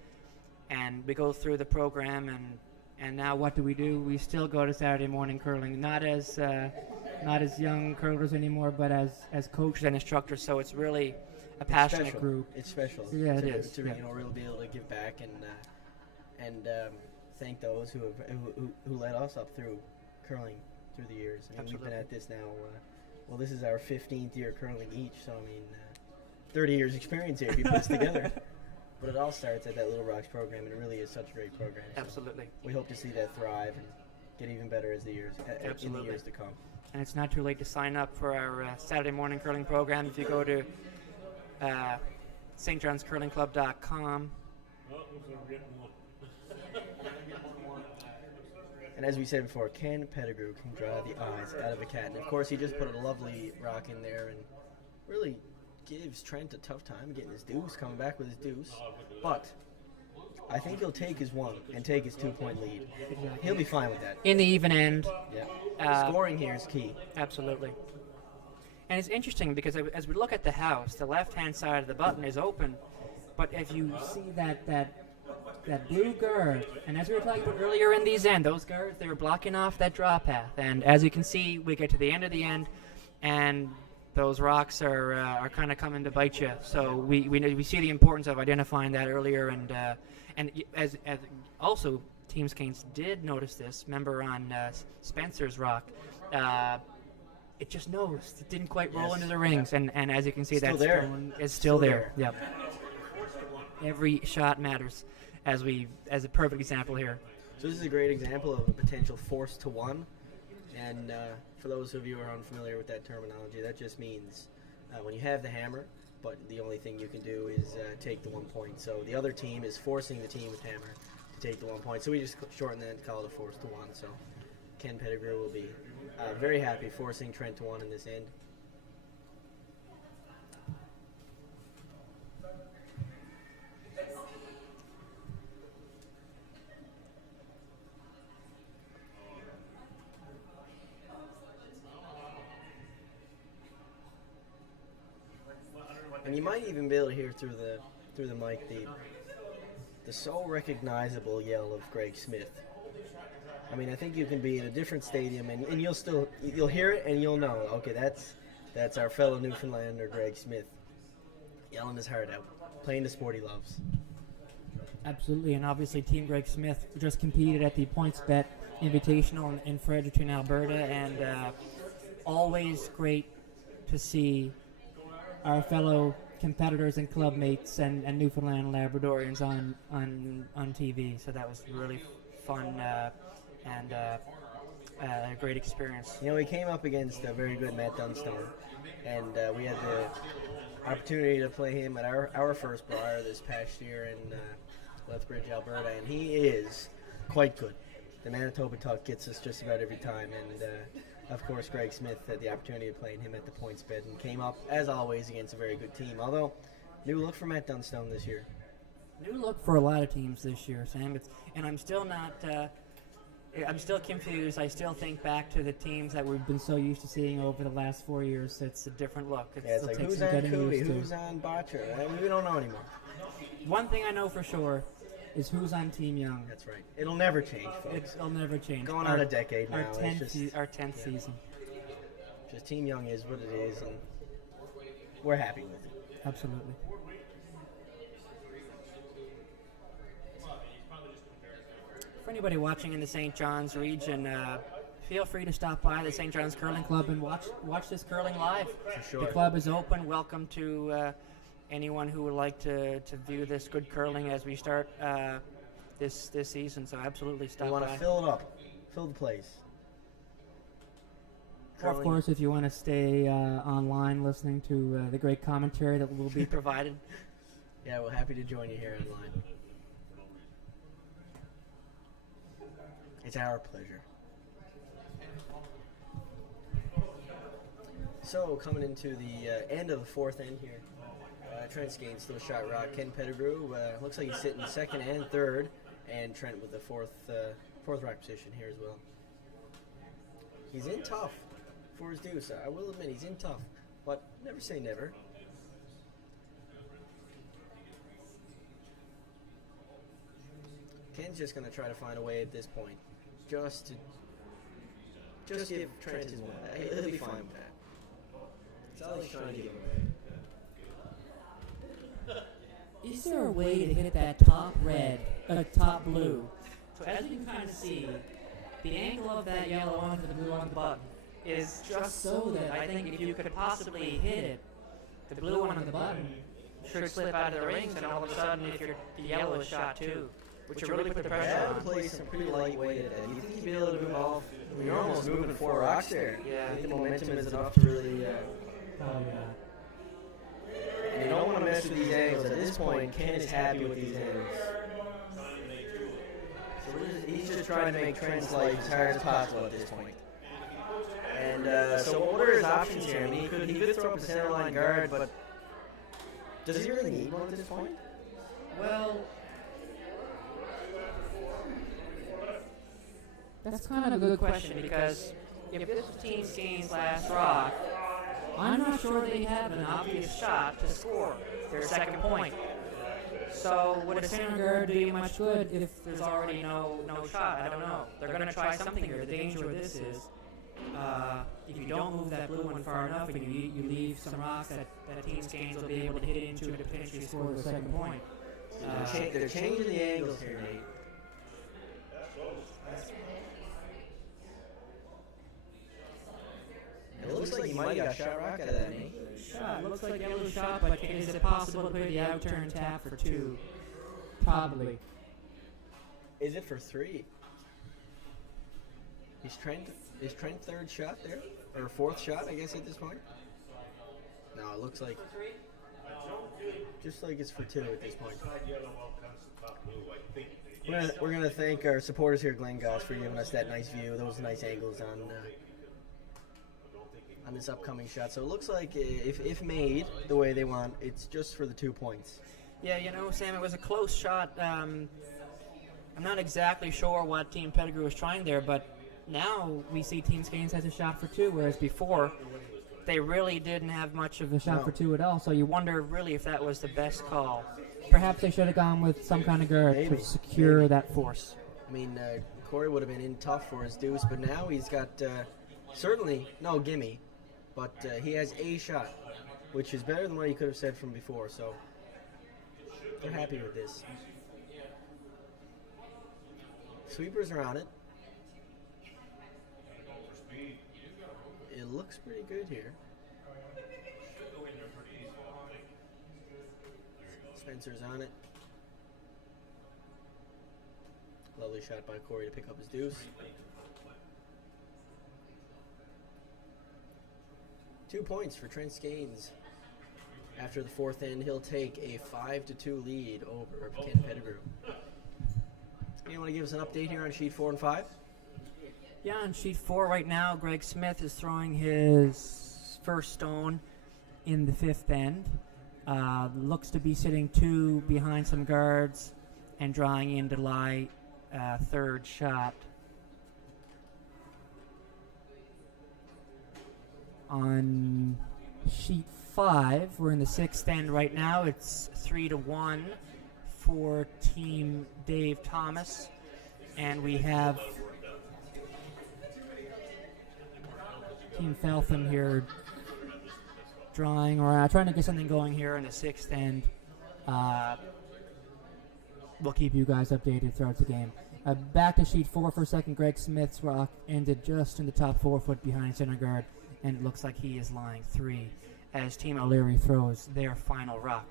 we go through the program, and now what do? We still go to Saturday morning curling, not as young curlers anymore, but as coaches and instructors. So it's really a passionate group. It's special. Yeah, it is. To really be able to give back and thank those who led us up through curling through the years. I mean, we've been at this now. This is our 15th year curling each. So 30 years experience here if you put us together. But it all starts at that Little Rocks program, and it really is such a great program. So absolutely. We hope to see that thrive and get even better as in the years to come. And it's not too late to sign up for our Saturday morning curling program. If you go to stjohnscurlingclub.com. And as we said before, Ken Pettigrew can draw the eyes out of a cat. And of course, he just put a lovely rock in there and really gives Trent a tough time getting his deuce, coming back with his deuce. But I think he'll take his 1 and take his 2-point lead. He'll be fine with that. In the even end. Yeah. Scoring here is key. Absolutely. And it's interesting because as we look at the house, the left-hand side of the button is open, but if you see that blue guard, and as we were talking about earlier in these end, those guards, they were blocking off that draw path. And as you can see, we get to the end of the end, and those rocks are kind of coming to bite you. So we see the importance of identifying that earlier, and as also Team Skeins did notice this. Remember on Spencer's rock, it just nosed. It didn't quite roll into the rings, and as you can see, that stone is still there. Yep. Every shot matters, as a perfect example here. So this is a great example of a potential force to 1, and for those of you who are unfamiliar with that terminology, that just means when you have the hammer, but the only thing you can do is take the 1 point. So the other team is forcing the team with hammer to take the 1 point. So we just shorten that and call it a force to 1. So Ken Pettigrew will be very happy forcing Trent to 1 in this end. And you might even be able to hear through the mic the so recognizable yell of Greg Smith. I mean, I think you can be in a different stadium and you'll hear it and you'll know, okay, that's our fellow Newfoundlander Greg Smith yelling his heart out, playing the sport he loves. Absolutely, and obviously Team Greg Smith just competed at the PointsBet Invitational in Fredericton, Alberta, and always great to see our fellow competitors and club mates and Newfoundland Labradorians on TV. So that was really fun and a great experience. You know, we came up against a very good Matt Dunstone, and we had the opportunity to play him at our first bar this past year in Lethbridge, Alberta, and he is quite good. The Manitoba Tuck gets us just about every time, and of course Greg Smith had the opportunity of playing him at the PointsBet and came up, as always, against a very good team. Although, new look for Matt Dunstone this year. New look for a lot of teams this year, Sam. And I'm still not. I'm still confused. I still think back to the teams that we've been so used to seeing over the last 4 years. It's a different look. It's like who's on Cooey, who's on Botcher. We don't know anymore. One thing I know for sure is who's on Team Young. That's right. It'll never change, folks. It'll never change. Going on a decade now. Our 10th season. Just Team Young is what it is, and we're happy with it. Absolutely. For anybody watching in the St. John's region, feel free to stop by the St. John's Curling Club and watch this curling live. For sure. The club is open. Welcome to anyone who would like to view this good curling as we start this season. So absolutely stop by. We want to fill it up, fill the place. Or of course, if you want to stay online listening to the great commentary that will be provided. Yeah, we're happy to join you here online. It's our pleasure. So, coming into the end of the fourth end here, Trent's gained still shot rock. Ken Pettigrew looks like he's sitting second and third, and Trent with the fourth rock position here as well. He's in tough for his due, so I will admit he's in tough, but never say never. Ken's just going to try to find a way at this point, just give Trent his one. He'll be fine with that. That's all he's trying to give him. Is there a way to hit that top blue? So as you can kind of see, the angle of that yellow onto the blue on the button is just so that I think if you could possibly hit it, the blue one on the button should slip out of the rings, and all of a sudden, if the yellow is shot too, which would really put the pressure on. That would play some pretty lightweight at that. You think you'd be able to move off? You're almost moving 4 rocks there. Yeah. I think the momentum is enough to really. And you don't want to mess with these angles. At this point, Ken is happy with these angles. So he's just trying to make Trent's life as hard as possible at this point. And so what are his options here? I mean, he could throw up a center line guard, but does he really need one at this point? Well, that's kind of a good question, because if this was Team Skane's last rock, I'm not sure they have an obvious shot to score their second point. So would a center guard do you much good if there's already no shot? I don't know. They're going to try something here. The danger of this is if you don't move that blue one far enough and you leave some rocks that Team Skanes will be able to hit into to potentially score the second point. They're changing the angles here, Nate. It looks like he might have got shot rock out of that, Nate. Shot. Looks like yellow shot, but is it possible to play the out turn tap for 2? Probably. Is it for 3? Is Trent third shot there? Or fourth shot, I guess, at this point? No, it looks like just like it's for 2 at this point. We're gonna thank our supporters here at Glengoss for giving us that nice view, those nice angles on this upcoming shot. So it looks like if made the way they want, it's just for the 2 points. Yeah, Sam, it was a close shot. I'm not exactly sure what Team Pettigrew was trying there, but now we see Team Skanes has a shot for 2, whereas before they really didn't have much of The shot No. for two at all. So you wonder really if that was the best call. Perhaps they should have gone with some kind of guard Maybe. to secure Maybe. that force. I mean, Corey would have been in tough for his deuce, but now he's got certainly no gimme, but he has a shot, which is better than what he could have said from before. So they're happy with this. Sweepers are on it. It looks pretty good here. Spencer's on it. Lovely shot by Corey to pick up his deuce. 2 points for Trent Skanes. After the fourth end, he'll take a 5-2 lead over Ken Pettigrew. You want to give us an update here on sheet 4 and 5? Yeah, on sheet 4 right now, Greg Smith is throwing his first stone in the fifth end. Looks to be sitting 2 behind some guards and drawing in to lie third shot. On sheet 5, we're in the sixth end right now. It's 3-1 for Team Dave Thomas, and we have Team Feltham here drawing or trying to get something going here in the sixth end. We'll keep you guys updated throughout the game. Back to sheet 4 for a second. Greg Smith's rock ended just in the top 4 foot behind center guard, and it looks like he is lying 3 as Team O'Leary throws their final rock.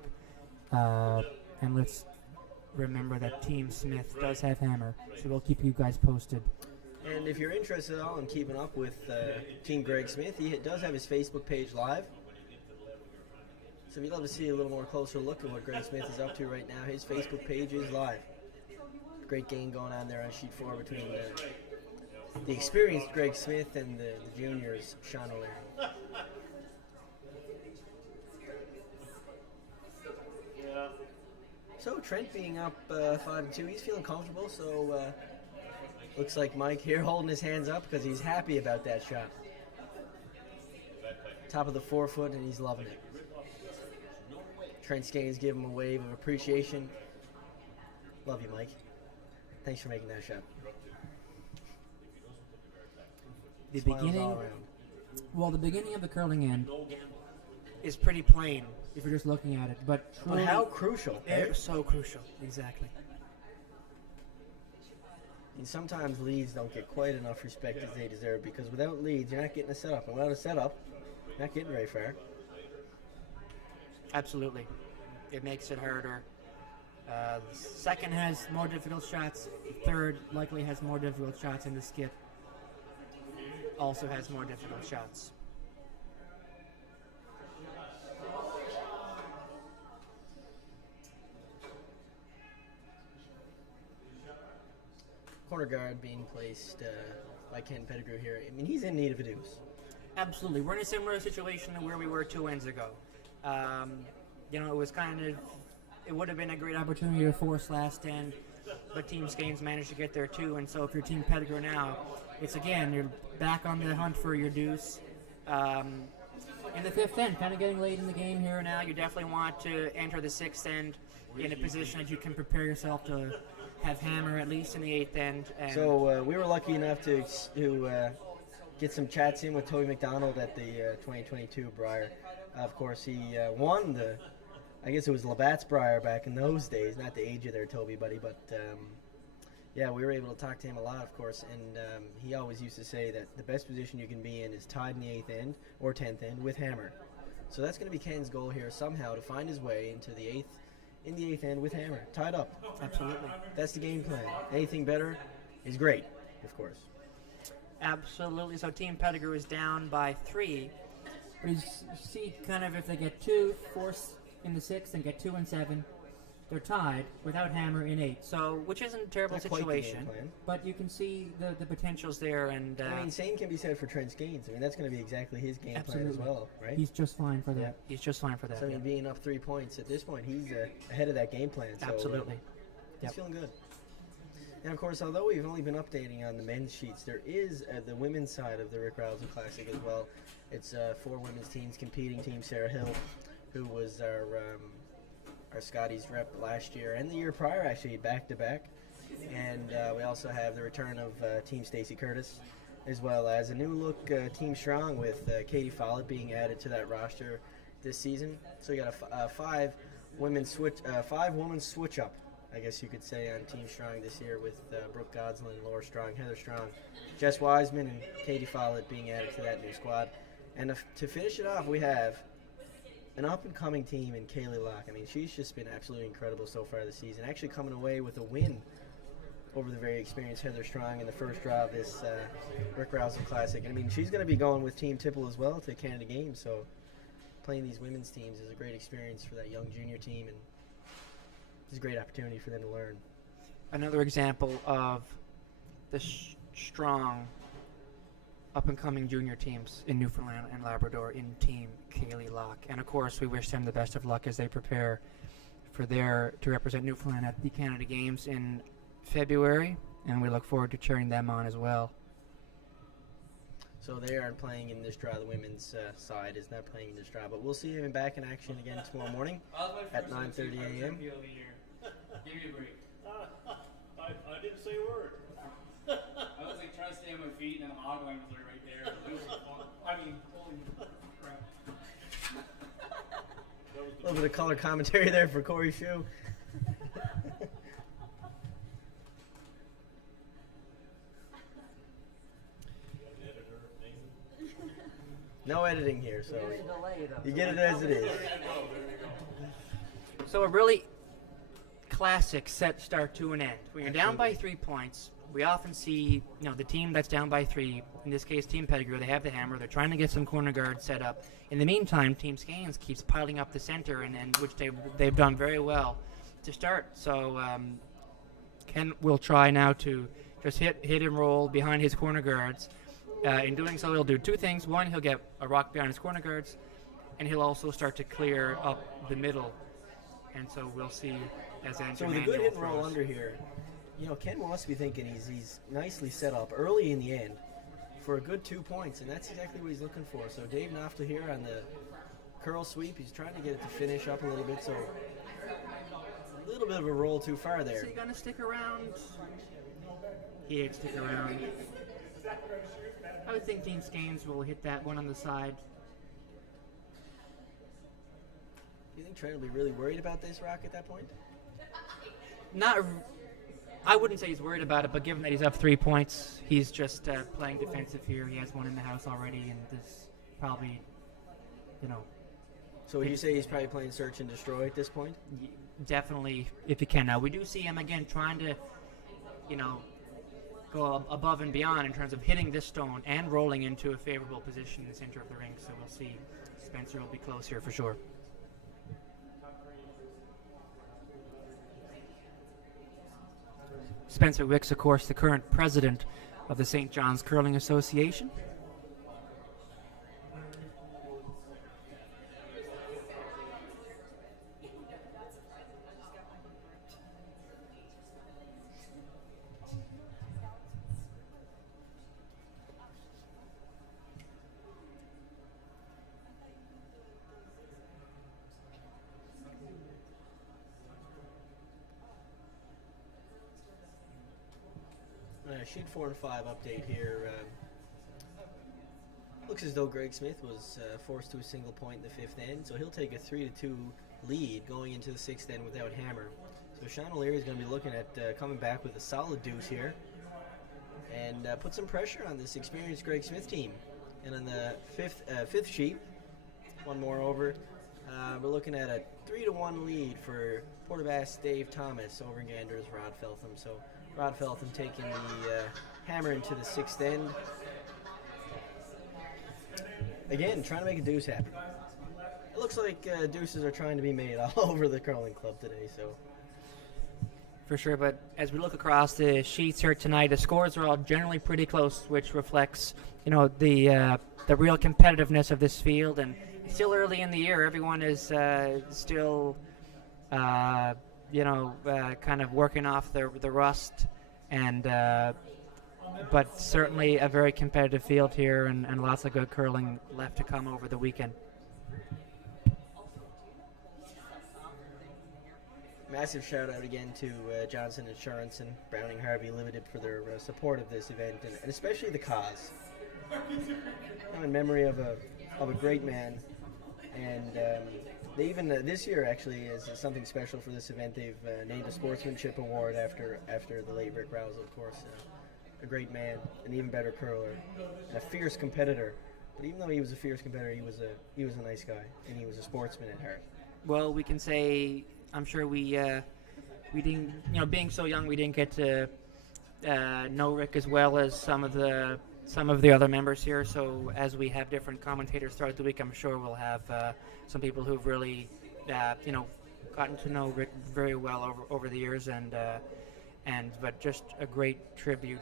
And let's remember that Team Smith does have hammer, so we'll keep you guys posted. And if you're interested at all in keeping up with Team Greg Smith, he does have his Facebook page live. So if you'd love to see a little more closer look at what Greg Smith is up to right now, his Facebook page is live. Great game going on there on sheet 4 between the experienced Greg Smith and the juniors, Sean O'Leary. So Trent being up 5-2, he's feeling comfortable. So looks like Mike here holding his hands up because he's happy about that shot. Top of the 4 foot, and he's loving it. Trent Skanes give him a wave of appreciation. Love you, Mike. Thanks for making that shot. The Smiles beginning, all around. well, the beginning of the curling end Is pretty plain. if you're just looking at it, but But truly, how crucial. Right? It's so crucial. Exactly. And sometimes leads don't get quite enough respect as they deserve, because without leads, you're not getting a setup. And without a setup, you're not getting very far. Absolutely. It makes it harder. The second has more difficult shots. The third likely has more difficult shots, and the skip also has more difficult shots. Corner guard being placed by Ken Pettigrew here. I mean, he's in need of a deuce. Absolutely. We're in a similar situation to where we were 2 ends ago. It was kind of, it would have been a great opportunity to force last end, but Team Skanes managed to get there too. And so if you're Team Pettigrew now, it's again, you're back on the hunt for your deuce. In the fifth end, kind of getting late in the game here now, you definitely want to enter the sixth end in a position that you can prepare yourself to have hammer at least in the eighth end. And So we were lucky enough to get some chats in with Toby McDonald at the 2022 Briar. Of course, he won the, I guess it was Labatt's Briar back in those days, not the age of there, Toby, buddy, but yeah, we were able to talk to him a lot, of course, and he always used to say that the best position you can be in is tied in the 8th end or 10th end with hammer. So that's going to be Ken's goal here, somehow to find his way into the 8th end with hammer, tied up. absolutely. That's the game plan. Anything better is great, of course. Absolutely. So Team Pettigrew is down by 3. but you see kind of if they get 2, force in the 6th, and get 2 and 7, they're tied without hammer in 8. So, which isn't a terrible Not quite the game situation, plan. But you can see the potential's there, and I mean, same can be said for Trent Skanes. I mean, that's going to be exactly his game plan as Absolutely. well, right? he's just fine for that. he's just fine for that. So, I mean, being up 3 points at this point, he's ahead of that game plan. So, Absolutely. he's Yep. feeling good. And of course, although we've only been updating on the men's sheets, there is the women's side of the Rick Rowsell Classic as well. It's 4 women's teams competing. Team Sarah Hill, who was our Scotties rep last year and the year prior, actually, back-to-back. And we also have the return of Team Stacey Curtis, as well as a new look Team Strong with Katie Follett being added to that roster this season. So you got a 5 women switch up, I guess you could say, on Team Strong this year, with Brooke Godsland, Laura Strong, Heather Strong, Jess Wiseman, and Katie Follett being added to that new squad. And to finish it off, we have an up-and-coming team in Kaylee Locke. I mean, she's just been absolutely incredible so far this season, actually coming away with a win over the very experienced Heather Strong in the first draw of this Rick Rowsell Classic. And I mean, she's going to be going with Team Tipple as well to Canada Games, so playing these women's teams is a great experience for that young junior team, and it's a great opportunity for them to learn. Another example of the strong up-and-coming junior teams in Newfoundland and Labrador in Team Kaylee Locke. And of course, we wish them the best of luck as they prepare for to represent Newfoundland at the Canada Games in February, and we look forward to cheering them on as well. So they aren't playing in this draw. The women's side is not playing in this draw, but we'll see him back in action again tomorrow morning at 9:30 a.m. Give me a break. I didn't say a word. I was like trying to stay on my feet, and then hog line was right there. It was fun. I mean, holy crap. A little bit of color commentary there for Corey Shue. No editing here, so you get it as it is. So a really classic set start to an end. When you're down by 3 points, we often see, the team that's down by 3, in this case Team Pettigrew, they have the hammer, they're trying to get some corner guards set up. In the meantime, Team Scanes keeps piling up the center, and which they've done very well to start. So Ken will try now to just hit and roll behind his corner guards. In doing so, he'll do 2 things. One, he'll get a rock behind his corner guards, and he'll also start to clear up the middle. And so we'll see as Andrew So with a good hit and roll under here, Ken wants to be thinking he's nicely set up early in the end for a good 2 points, and that's exactly what he's looking for. So Dave Nofta here on the curl sweep. He's trying to get it to finish up a little bit, so a little bit of a roll too far there. Is he going to stick around? He did stick around. I would think Team Scanes will hit that one on the side. Do you think Trent will be really worried about this rock at that point? I wouldn't say he's worried about it, but given that he's up 3 points, he's just playing defensive here. He has one in the house already, and this probably, So would you say he's probably playing search and destroy at this point? Definitely, if he can. Now, we do see him, again, trying to, go above and beyond in terms of hitting this stone and rolling into a favorable position in the center of the ring. So we'll see. Spencer will be close here for sure. Spencer Wicks, of course, the current president of the St. John's Curling Association. Sheet 4 and 5 update here. Looks as though Greg Smith was forced to a single point in the 5th end, so he'll take a 3-2 lead going into the 6th end without hammer. So Sean O'Leary is going to be looking at coming back with a solid deuce here and put some pressure on this experienced Greg Smith team. And on the fifth sheet, one more over, we're looking at a 3-1 lead for Portabass Dave Thomas over Gander's Rod Feltham. So Rod Feltham taking the hammer into the 6th end. Again, trying to make a deuce happen. It looks like deuces are trying to be made all over the curling club today. So, for sure, but as we look across the sheets here tonight, the scores are all generally pretty close, which reflects, the real competitiveness of this field. And it's still early in the year. Everyone is still, kind of working off the rust and but certainly a very competitive field here, and lots of good curling left to come over the weekend. Massive shout out again to Johnson Insurance and Browning Harvey Limited for their support of this event, and especially the cause. I'm in memory of a great man, and they even this year actually is something special for this event. They've named a sportsmanship award after the late Rick Rowsell, of course. A great man, an even better curler, and a fierce competitor. But even though he was a fierce competitor, he was a nice guy, and he was a sportsman at heart. Well, we can say, I'm sure we didn't, being so young, we didn't get to know Rick as well as some of the other members here. So as we have different commentators throughout the week, I'm sure we'll have some people who've really, gotten to know Rick very well over the years, but just a great tribute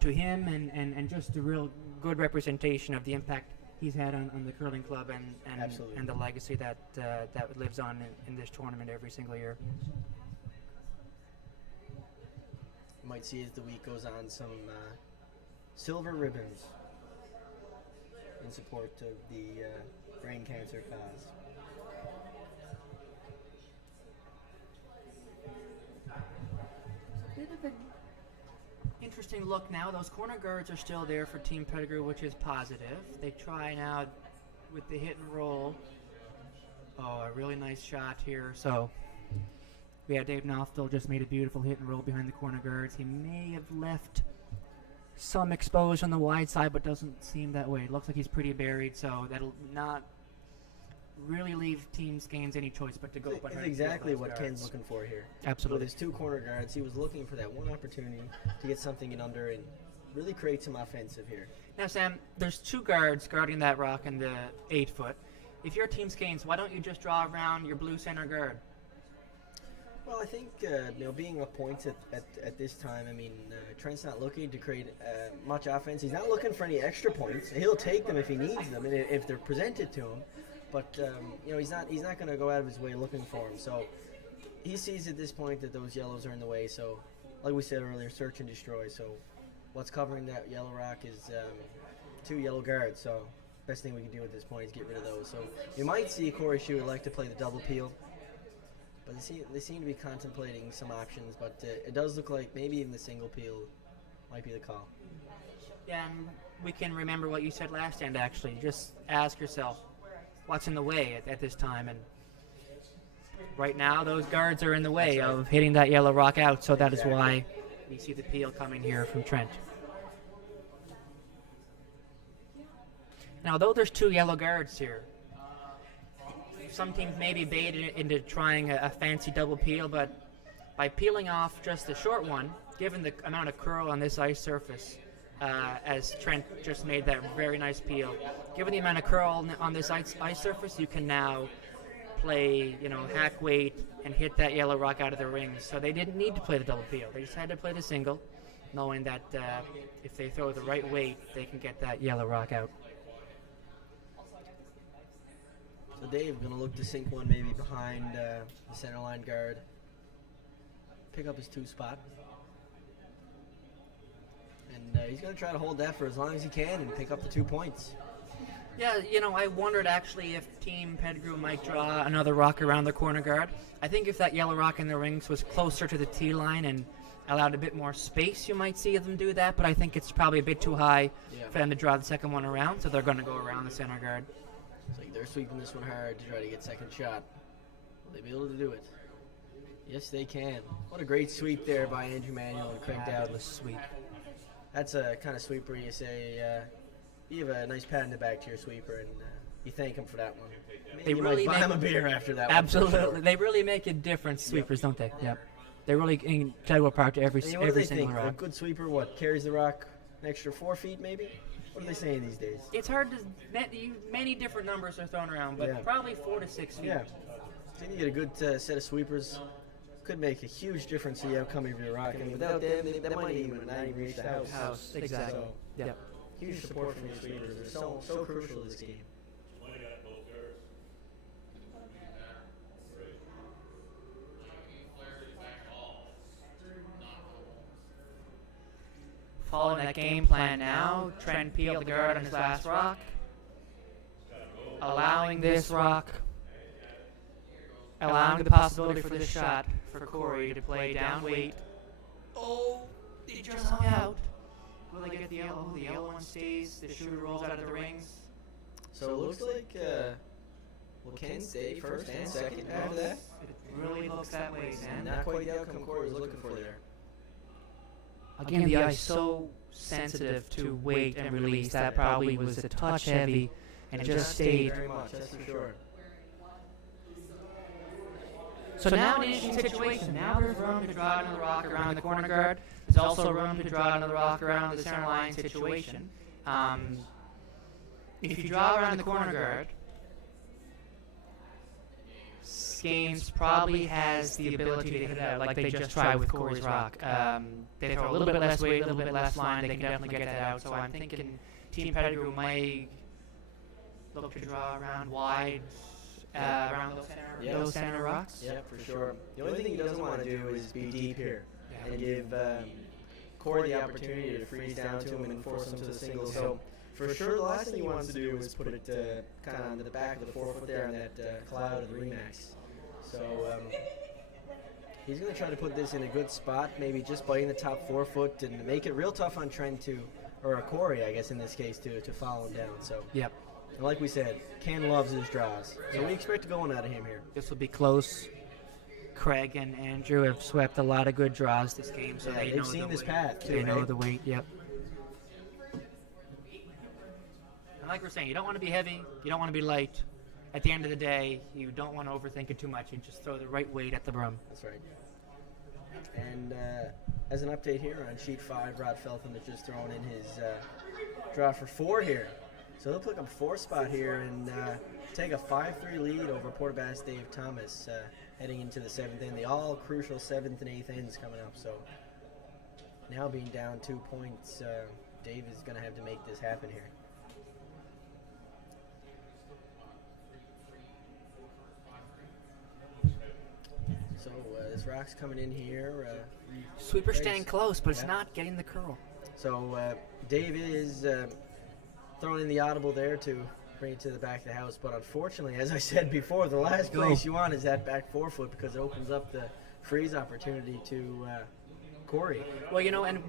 to him, and just a real good representation of the impact he's had on the curling club, and the legacy that lives on in this tournament every single year. You might see as the week goes on some silver ribbons in support of the brain cancer cause. Bit of an interesting look now. Those corner guards are still there for Team Pettigrew, which is positive. They try now with the hit and roll. Oh, a really nice shot here. So, Dave Knopfel just made a beautiful hit and roll behind the corner guards. He may have left some exposed on the wide side, but doesn't seem that way. It looks like he's pretty buried, so that'll not really leave Team Skanes any choice but to go behind. That's exactly what Ken's looking for here. Absolutely. With his two corner guards, he was looking for that one opportunity to get something in under and really create some offensive here. Now, Sam, there's two guards guarding that rock in the 8-foot. If you're Team Skanes, why don't you just draw around your blue center guard? Well, I think being up points at this time, Trent's not looking to create much offense. He's not looking for any extra points. He'll take them if he needs them and if they're presented to him. But he's not going to go out of his way looking for him. So he sees at this point that those yellows are in the way. So, like we said earlier, search and destroy. So what's covering that yellow rock is two yellow guards. So best thing we can do at this point is get rid of those. So you might see Corey Shue would like to play the double peel. But they seem to be contemplating some options. But it does look like maybe even the single peel might be the call. Yeah, and we can remember what you said last end, actually. Just ask yourself, what's in the way at this time? And right now, those guards are in the way of hitting that yellow rock out, so that is why we see the peel coming here from Trent. Now, though there's two yellow guards here, some teams may be baited into trying a fancy double peel, but by peeling off just the short one, given the amount of curl on this ice surface, as Trent just made that very nice peel, given the amount of curl on this ice surface, you can now play, hack weight and hit that yellow rock out of the rings. So they didn't need to play the double peel. They just had to play the single, knowing that if they throw the right weight, they can get that yellow rock out. So Dave going to look to sink one maybe behind the center line guard. Pick up his 2 spot. And he's going to try to hold that for as long as he can and pick up the 2 points. Yeah, I wondered actually if Team Pettigrew might draw another rock around the corner guard. I think if that yellow rock in the rings was closer to the tee line and allowed a bit more space, you might see them do that, but I think it's probably a bit too high for them to draw the second one around, so they're going to go around the center guard. It's like they're sweeping this one hard to try to get second shot. Will they be able to do it? Yes, they can. What a great sweep there by Andrew Manuel and Craig Dowd. Sweep. That's a kind of sweep where you say, you have a nice pat in the back to your sweeper, and you thank him for that one. Maybe you might buy him a beer after that one. Absolutely. They really make a difference, sweepers, don't they? Yep. They really integral part to every single rock. A good sweeper, carries the rock an extra 4 feet maybe? What are they saying these days? It's hard to... Many different numbers are thrown around, but probably 4 to 6 feet. Yeah. Then you get a good set of sweepers. Could make a huge difference in the outcome of your rock. And without them, that might even not even reach the house. Exactly. So, Yep. huge support from your sweepers. They're so crucial to this game. following that game plan now. Trent peeled the guard on his last rock, allowing this rock, allowing the possibility for this shot for Corey to play down weight. Oh, he just hung out. Will they get the yellow? The yellow one stays. The shooter rolls out of the rings. So it looks like will Ken stay first and second after that? It really looks that way, Sam. Not quite the outcome Corey was looking for there. Again, the ice so sensitive to weight and release. That probably was a touch heavy and just stayed. Very much, that's for sure. So now an interesting situation. Now there's room to draw another rock around the corner guard. There's also room to draw another rock around the center line situation. If you draw around the corner guard, Skanes probably has the ability to hit it out like they just tried with Corey's rock. They throw a little bit less weight, a little bit less line. They can definitely get that out. So I'm thinking Team Pettigrew might look to draw around wide, around those center rocks. Yeah, for sure. The only thing he doesn't want to do is be deep here and give Corey the opportunity to freeze down to him and force him to the single. So for sure, the last thing he wants to do is put it kind of on the back of the 4-foot there on that cloud of the Remax. So he's going to try to put this in a good spot, maybe just biting the top 4-foot and make it real tough on Trent or Corey, I guess in this case, to follow him down. So Yep. and like we said, Ken loves his draws. So we expect going out of him here. This will be close. Craig and Andrew have swept a lot of good draws this game, so Yeah, they they've know seen the this weight. path, too, They know right? the weight. Yep. And like we're saying, you don't want to be heavy. You don't want to be light. At the end of the day, you don't want to overthink it too much. You just throw the right weight at the brum. That's right. And as an update here on sheet 5, Rod Feltham has just thrown in his draw for 4 here. So they'll pick up 4 spot here and take a 5-3 lead over Portabass Dave Thomas heading into the 7th end. The all crucial 7th and 8th ends coming up. So now being down 2 points, Dave is going to have to make this happen here. So this rock's coming in here. Sweeper Craig's- staying close, but it's yeah. not getting the curl. So Dave is throwing in the audible there to bring it to the back of the house. But unfortunately, as I said before, the last place you want is that back 4-foot because it opens up the freeze opportunity to Corey. Well, and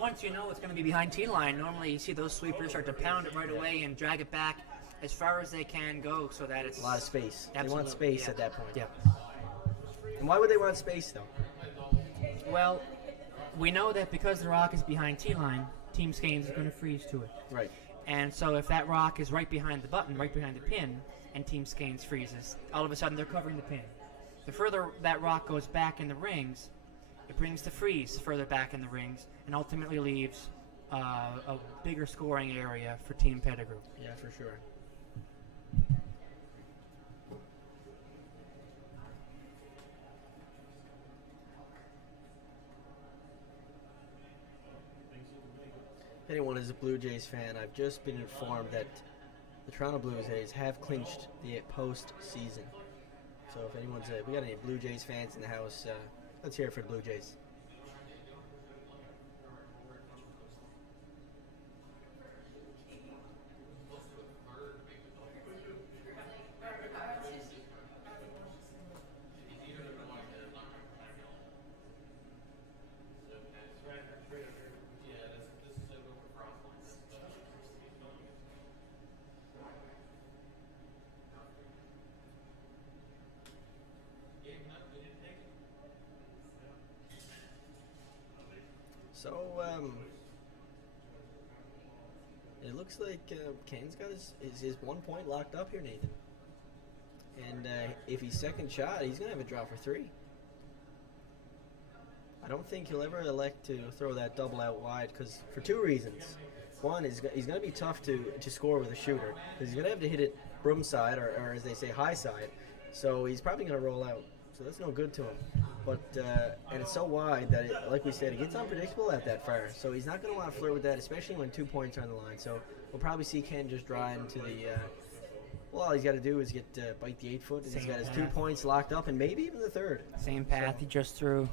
once you know it's going to be behind T line, normally you see those sweepers start to pound it right away and drag it back as far as they can go so that it's A lot of space. They want Absolutely, space yeah. at that point. Yeah. And why would they want space, though? Well, we know that because the rock is behind T-line, Team Skanes is going to freeze to it. Right. And so if that rock is right behind the button, right behind the pin, and Team Skanes freezes, all of a sudden they're covering the pin. The further that rock goes back in the rings, it brings the freeze further back in the rings and ultimately leaves a bigger scoring area for Team Pettigrew. Yeah, for sure. If anyone is a Blue Jays fan, I've just been informed that the Toronto Blue Jays have clinched the postseason. So if anyone's we got any Blue Jays fans in the house, let's hear it for the Blue Jays. So, it looks like Kane's got his 1 point locked up here, Nathan. And if he's second shot, he's going to have a draw for 3. I don't think he'll ever elect to throw that double out wide because for 2 reasons. One is he's going to be tough to score with a shooter because he's going to have to hit it broom side or as they say, high side. So he's probably going to roll out. So that's no good to him. But and it's so wide that, like we said, it gets unpredictable at that far. So he's not going to want to flirt with that, especially when 2 points are on the line. So we'll probably see Ken just draw into the. Well, all he's got to do is bite the 8-foot, and he's got his 2 points locked up, and maybe even the 3rd. Same path he just threw.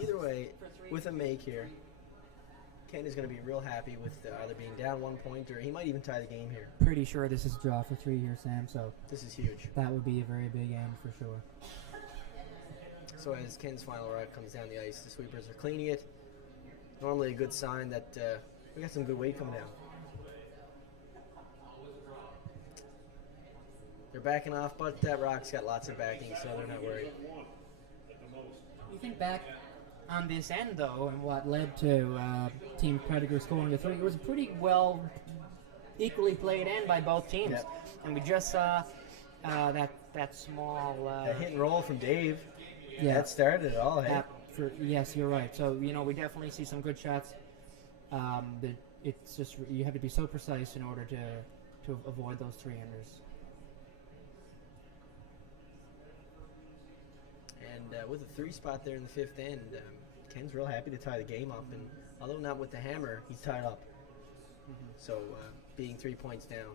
Either way, with a make here, Ken is going to be real happy with either being down 1 point or he might even tie the game here. Pretty sure this is a draw for 3 here, Sam, so This is huge. that would be a very big end for sure. So as Ken's final rock comes down the ice, the sweepers are cleaning it. Normally a good sign that we got some good weight coming down. They're backing off, but that rock's got lots of backing, so they're not worried. You think back on this end, though, and what led to Team Predator scoring the 3, it was a pretty well equally played end by both teams. Yep. And we just saw that small... That hit and roll from Dave, yeah, that started it all, hey? yes, you're right. So, we definitely see some good shots. But it's just, you have to be so precise in order to avoid those 3-enders. And with a 3 spot there in the 5th end, Ken's real happy to tie the game up. And although not with the hammer, he's tied up. So being 3 points down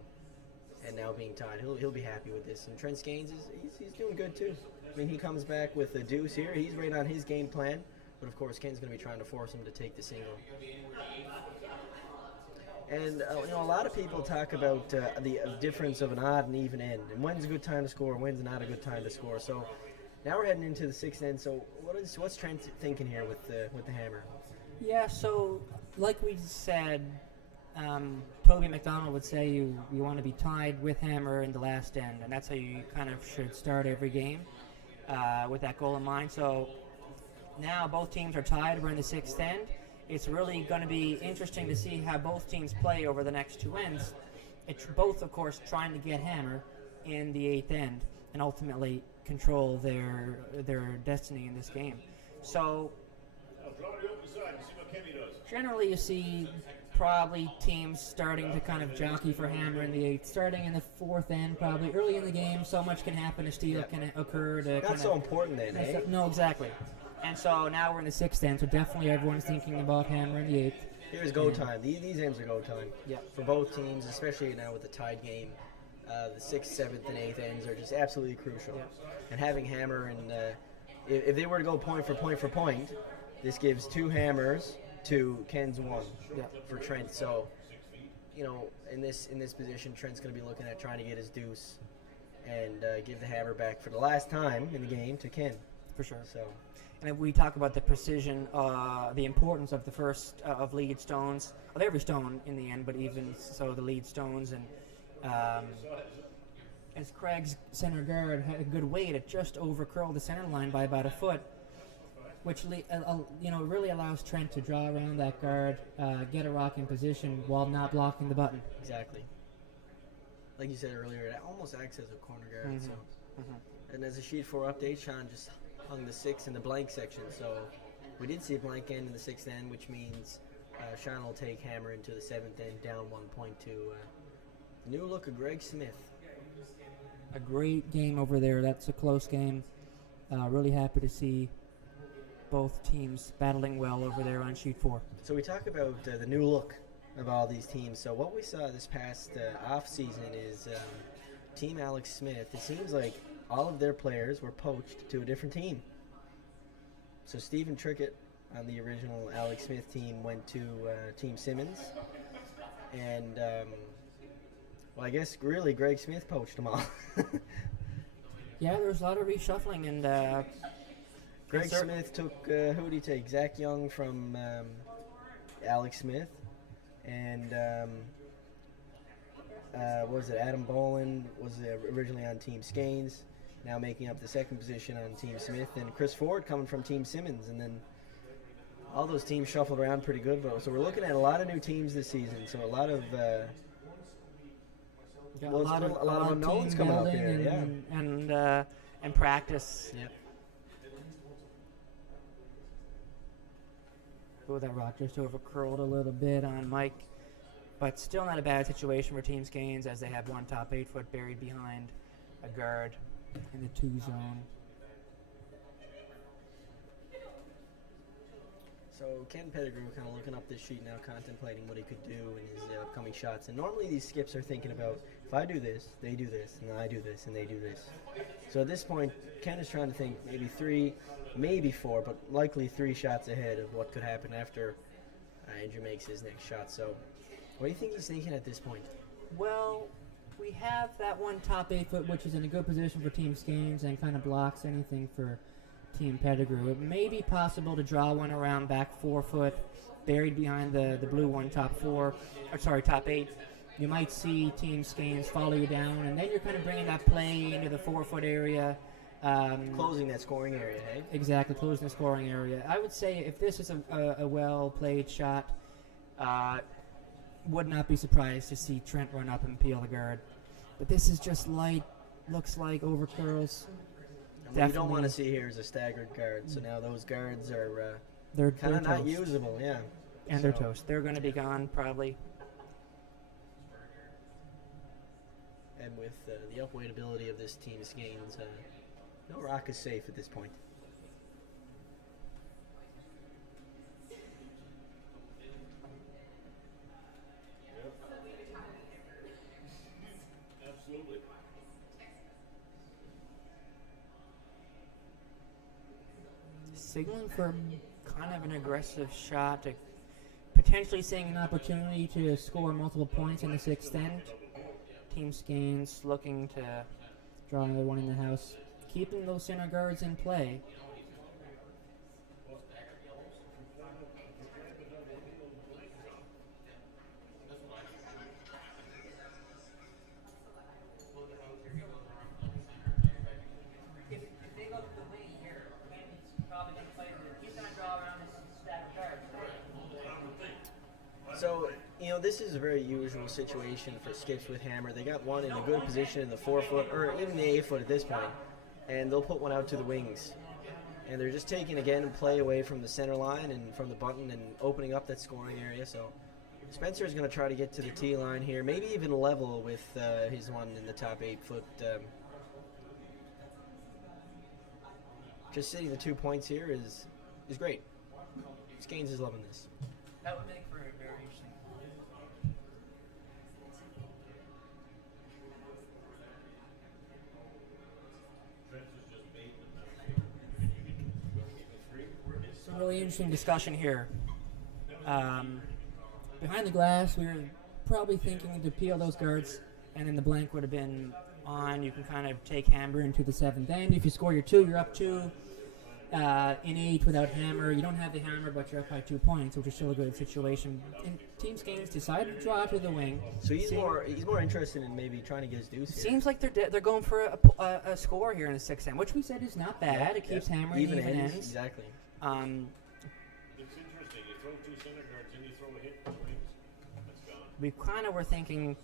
and now being tied, he'll be happy with this. And Trent Skanes he's doing good too. I mean, he comes back with a deuce here. He's right on his game plan. But of course, Ken's going to be trying to force him to take the single. And a lot of people talk about the difference of an odd and even end, and when's a good time to score, and when's not a good time to score. So now we're heading into the 6th end. So what's Trent thinking here with the hammer? Yeah, so like we said, Toby McDonald would say you want to be tied with hammer in the last end, and that's how you kind of should start every game with that goal in mind. So now both teams are tied. We're in the 6th end. It's really going to be interesting to see how both teams play over the next 2 ends. It's both, of course, trying to get hammer in the 8th end and ultimately control their destiny in this game. So generally you see probably teams starting to kind of jockey for hammer in the 8th, starting in the 4th end, probably early in the game. So much can happen, a steal can occur. Not so important then, eh? No, exactly. And so now we're in the 6th end, so definitely everyone's thinking about hammer in the 8th. Here's go time. These ends are go time. Yeah. For both teams, especially now with the tied game. The 6th, 7th, and 8th ends are just absolutely crucial. Yeah. And having hammer and if they were to go point for point, this gives 2 hammers to Ken's 1 for Trent. So, in this position, Trent's going to be looking at trying to get his deuce and give the hammer back for the last time in the game to Ken. For sure. So. And if we talk about the precision, the importance of the first of lead stones, of every stone in the end, but even so the lead stones, and as Craig's center guard had a good weight, it just overcurled the center line by about a foot, which really allows Trent to draw around that guard, get a rock in position while not blocking the button. Exactly. Like you said earlier, it almost acts as a corner guard. So. And as a sheet 4 update, Sean just hung the 6 in the blank section. So we did see a blank end in the 6th end, which means Sean will take hammer into the 7th end, down 1 point to new look of Greg Smith. A great game over there. That's a close game. Really happy to see both teams battling well over there on sheet 4. So we talk about the new look of all these teams. So what we saw this past off season is Team Alex Smith. It seems like all of their players were poached to a different team. So Stephen Trickett on the original Alex Smith team went to Team Simmons. And, I guess really Greg Smith poached them all. Yeah, there was a lot of reshuffling. And Greg Smith took, who did he take? Zach Young from Alex Smith. And what was it? Adam Bolin was originally on Team Skanes, now making up the second position on Team Smith, and Chris Ford coming from Team Simmons, and then all those teams shuffled around pretty good. So we're looking at a lot of new teams this season. So a lot of a lot of unknowns coming up here, and practice. Yep. Oh, that rock just overcurled a little bit on Mike. But still not a bad situation for Team Skanes, as they have one top 8 foot buried behind a guard in the 2 zone. So Ken Pettigrew kind of looking up this sheet now, contemplating what he could do in his upcoming shots. And normally these skips are thinking about, if I do this, they do this, and I do this, and they do this. So at this point, Ken is trying to think maybe 3, maybe 4, but likely 3 shots ahead of what could happen after Andrew makes his next shot. So, what do you think he's thinking at this point? Well, we have that one top 8 foot, which is in a good position for Team Skeins and kind of blocks anything for Team Pettigrew. It may be possible to draw one around back 4 foot, buried behind the blue one, top 8. You might see Team Skeins follow you down, and then you're kind of bringing that play into the 4 foot area. Closing that scoring area, hey? Exactly, closing the scoring area. I would say if this is a well-played shot, would not be surprised to see Trent run up and peel the guard. But this is just light, looks like overcurls. What you don't want to see here is a staggered guard. So now those guards are they're kind of not toast. usable, yeah. And they're toast. They're going to be gone probably. And with the upweight ability of this team's gains, no rock is safe at this point. Absolutely. Signaling for kind of an aggressive shot, to potentially seeing an opportunity to score multiple points in this extent. Team Skeins looking to draw another one in the house. Keeping those center guards in play. If they look at the wing here, he's probably going to play he's going to draw around this stack of guards. So, this is a very usual situation for skips with hammer. They got one in a good position in the 4 foot, or even the 8 foot at this point, and they'll put one out to the wings. And they're just taking, again, play away from the center line and from the button and opening up that scoring area. So Spencer is going to try to get to the tee line here, maybe even level with his one in the top 8 foot. Just sitting the 2 points here is great. Skeins is loving this. That would make for a very interesting. Some really interesting discussion here. Behind the glass, we were probably thinking to peel those guards, and then the blank would have been on. You can kind of take hammer into the 7th end. If you score your 2, you're up 2. In 8 without hammer, you don't have the hammer, but you're up by 2 points, which is still a good situation. And Team Skeins decided to draw to the wing. So he's more interested in maybe trying to get his deuce here. Seems like they're going for a score here in the 6th end, which we said is not bad. Yeah, It keeps hammering even ends. Exactly. It's interesting. You throw 2 center guards and you throw a hit to the wings. That's gone. We kind of were thinking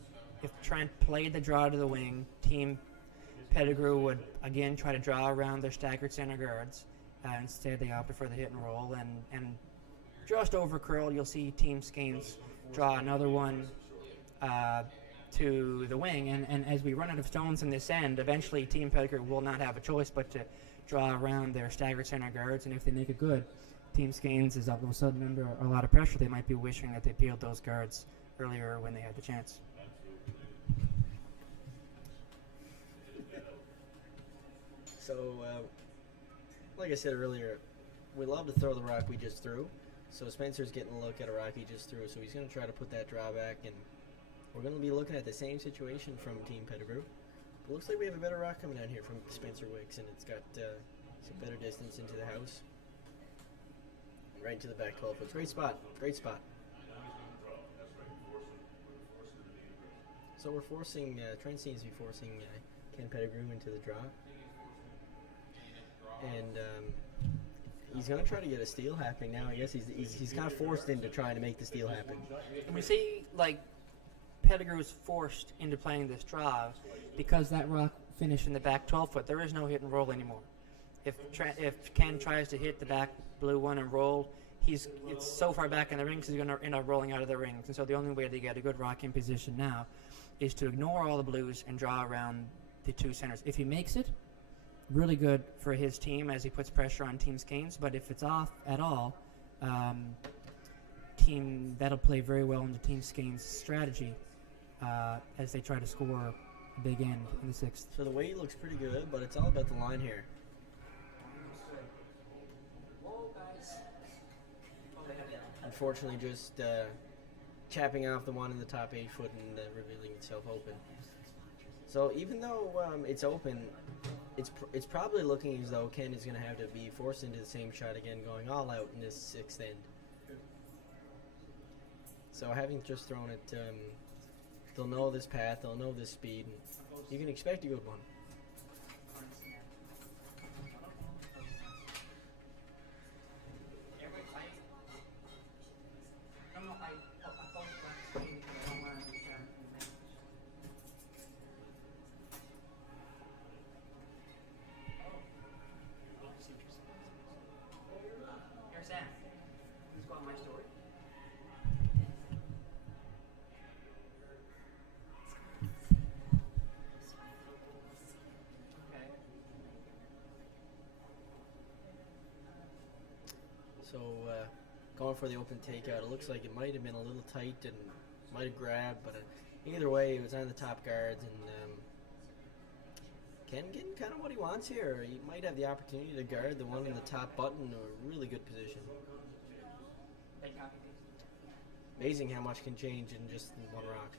if Trent played the draw to the wing, Team Pettigrew would again try to draw around their staggered center guards. Instead, they opted for the hit and roll, and just over curl, you'll see Team Skeins draw another one to the wing. And as we run out of stones in this end, eventually Team Pettigrew will not have a choice but to draw around their staggered center guards. And if they make it good, Team Skeins is all of a sudden under a lot of pressure. They might be wishing that they peeled those guards earlier when they had the chance. So, like I said earlier, we love to throw the rock we just threw. So Spencer's getting a look at a rock he just threw. So he's going to try to put that draw back, and we're going to be looking at the same situation from Team Pettigrew. It looks like we have a better rock coming down here from Spencer Wicks, and it's got some better distance into the house. Right into the back 12 foot. Great spot. Great spot. So we're forcing, Trent seems to be forcing Ken Pettigrew into the draw. And he's going to try to get a steal happening now. I guess he's kind of forced into trying to make the steal happen. And we see, like, Pettigrew is forced into playing this draw because that rock finished in the back 12 foot. There is no hit and roll anymore. If Ken tries to hit the back blue one and roll, it's so far back in the rings he's going to end up rolling out of the rings. And so the only way to get a good rock in position now is to ignore all the blues and draw around the 2 centers. If he makes it, really good for his team as he puts pressure on Team Skeins, but if it's off at all, that'll play very well into Team Skeins' strategy as they try to score a big end in the 6th. So the weight looks pretty good, but it's all about the line here. unfortunately just chapping off the one in the top 8 foot and revealing itself open. So even though it's open, it's probably looking as though Ken is going to have to be forced into the same shot again, going all out in this 6th end. So having just thrown it, they'll know this path, they'll know this speed, and you can expect a good one. So going for the open takeout, it looks like it might have been a little tight and might have grabbed, but either way, it was on the top guards, and Ken getting kind of what he wants here. He might have the opportunity to guard the one in the top button to a really good position. Amazing how much can change in just one rock.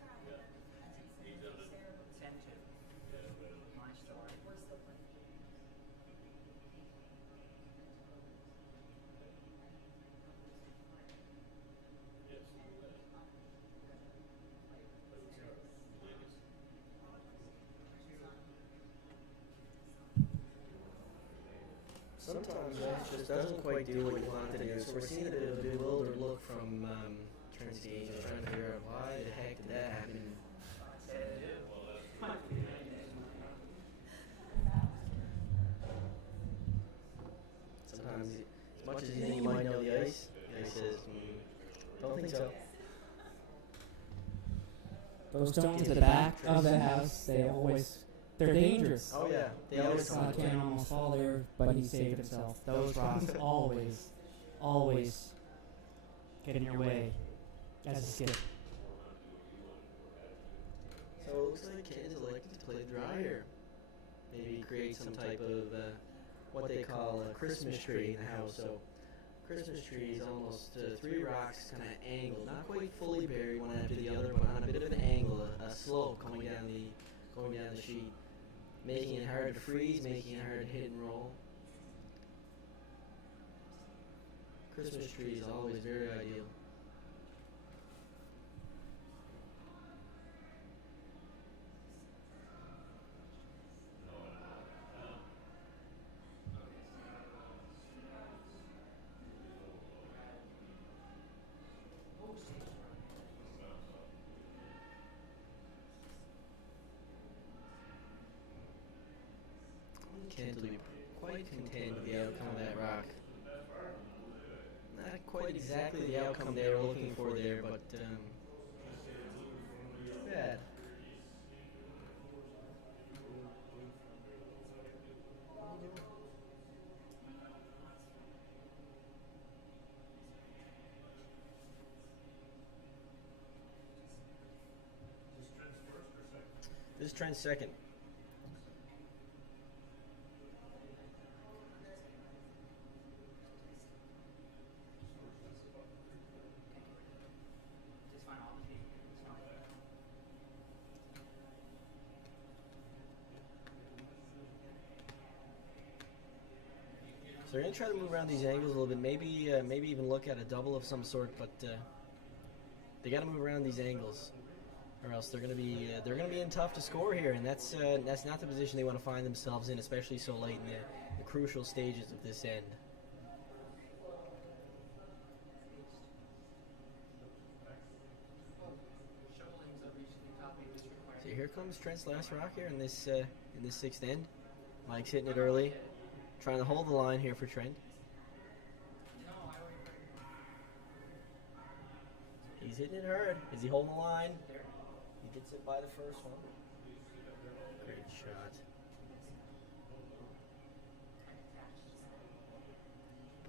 Sometimes that just doesn't quite do what you want it to do. So we're seeing a bit of a bewildered look from Trent's game, trying to figure out why the heck did that happen. Sometimes, as much as you think you might know the ice says, don't think so. Those stones at the back of the house, they're dangerous. Oh yeah, they always come. Ken almost fall there, but he saved himself. Those rocks always get in your way as a skip. So it looks like Ken's elected to play dry here. Maybe create some type of what they call a Christmas tree in the house. So Christmas tree is almost 3 rocks kind of angled, not quite fully buried one after the other, but on a bit of an angle, a slope going down the sheet, making it hard to freeze, making it hard to hit and roll. Christmas tree is always very ideal. Kent will be quite content with the outcome of that rock. Not quite exactly the outcome they were looking for there, but bad. This is Trent's second. So they're going to try to move around these angles a little bit, maybe even look at a double of some sort, but they got to move around these angles, or else they're going to be in tough to score here, and that's not the position they want to find themselves in, especially so late in the crucial stages of this end. So here comes Trent's last rock here in this 6th end. Mike's hitting it early. Trying to hold the line here for Trent. He's hitting it hard. Is he holding the line? He gets it by the first one. Great shot.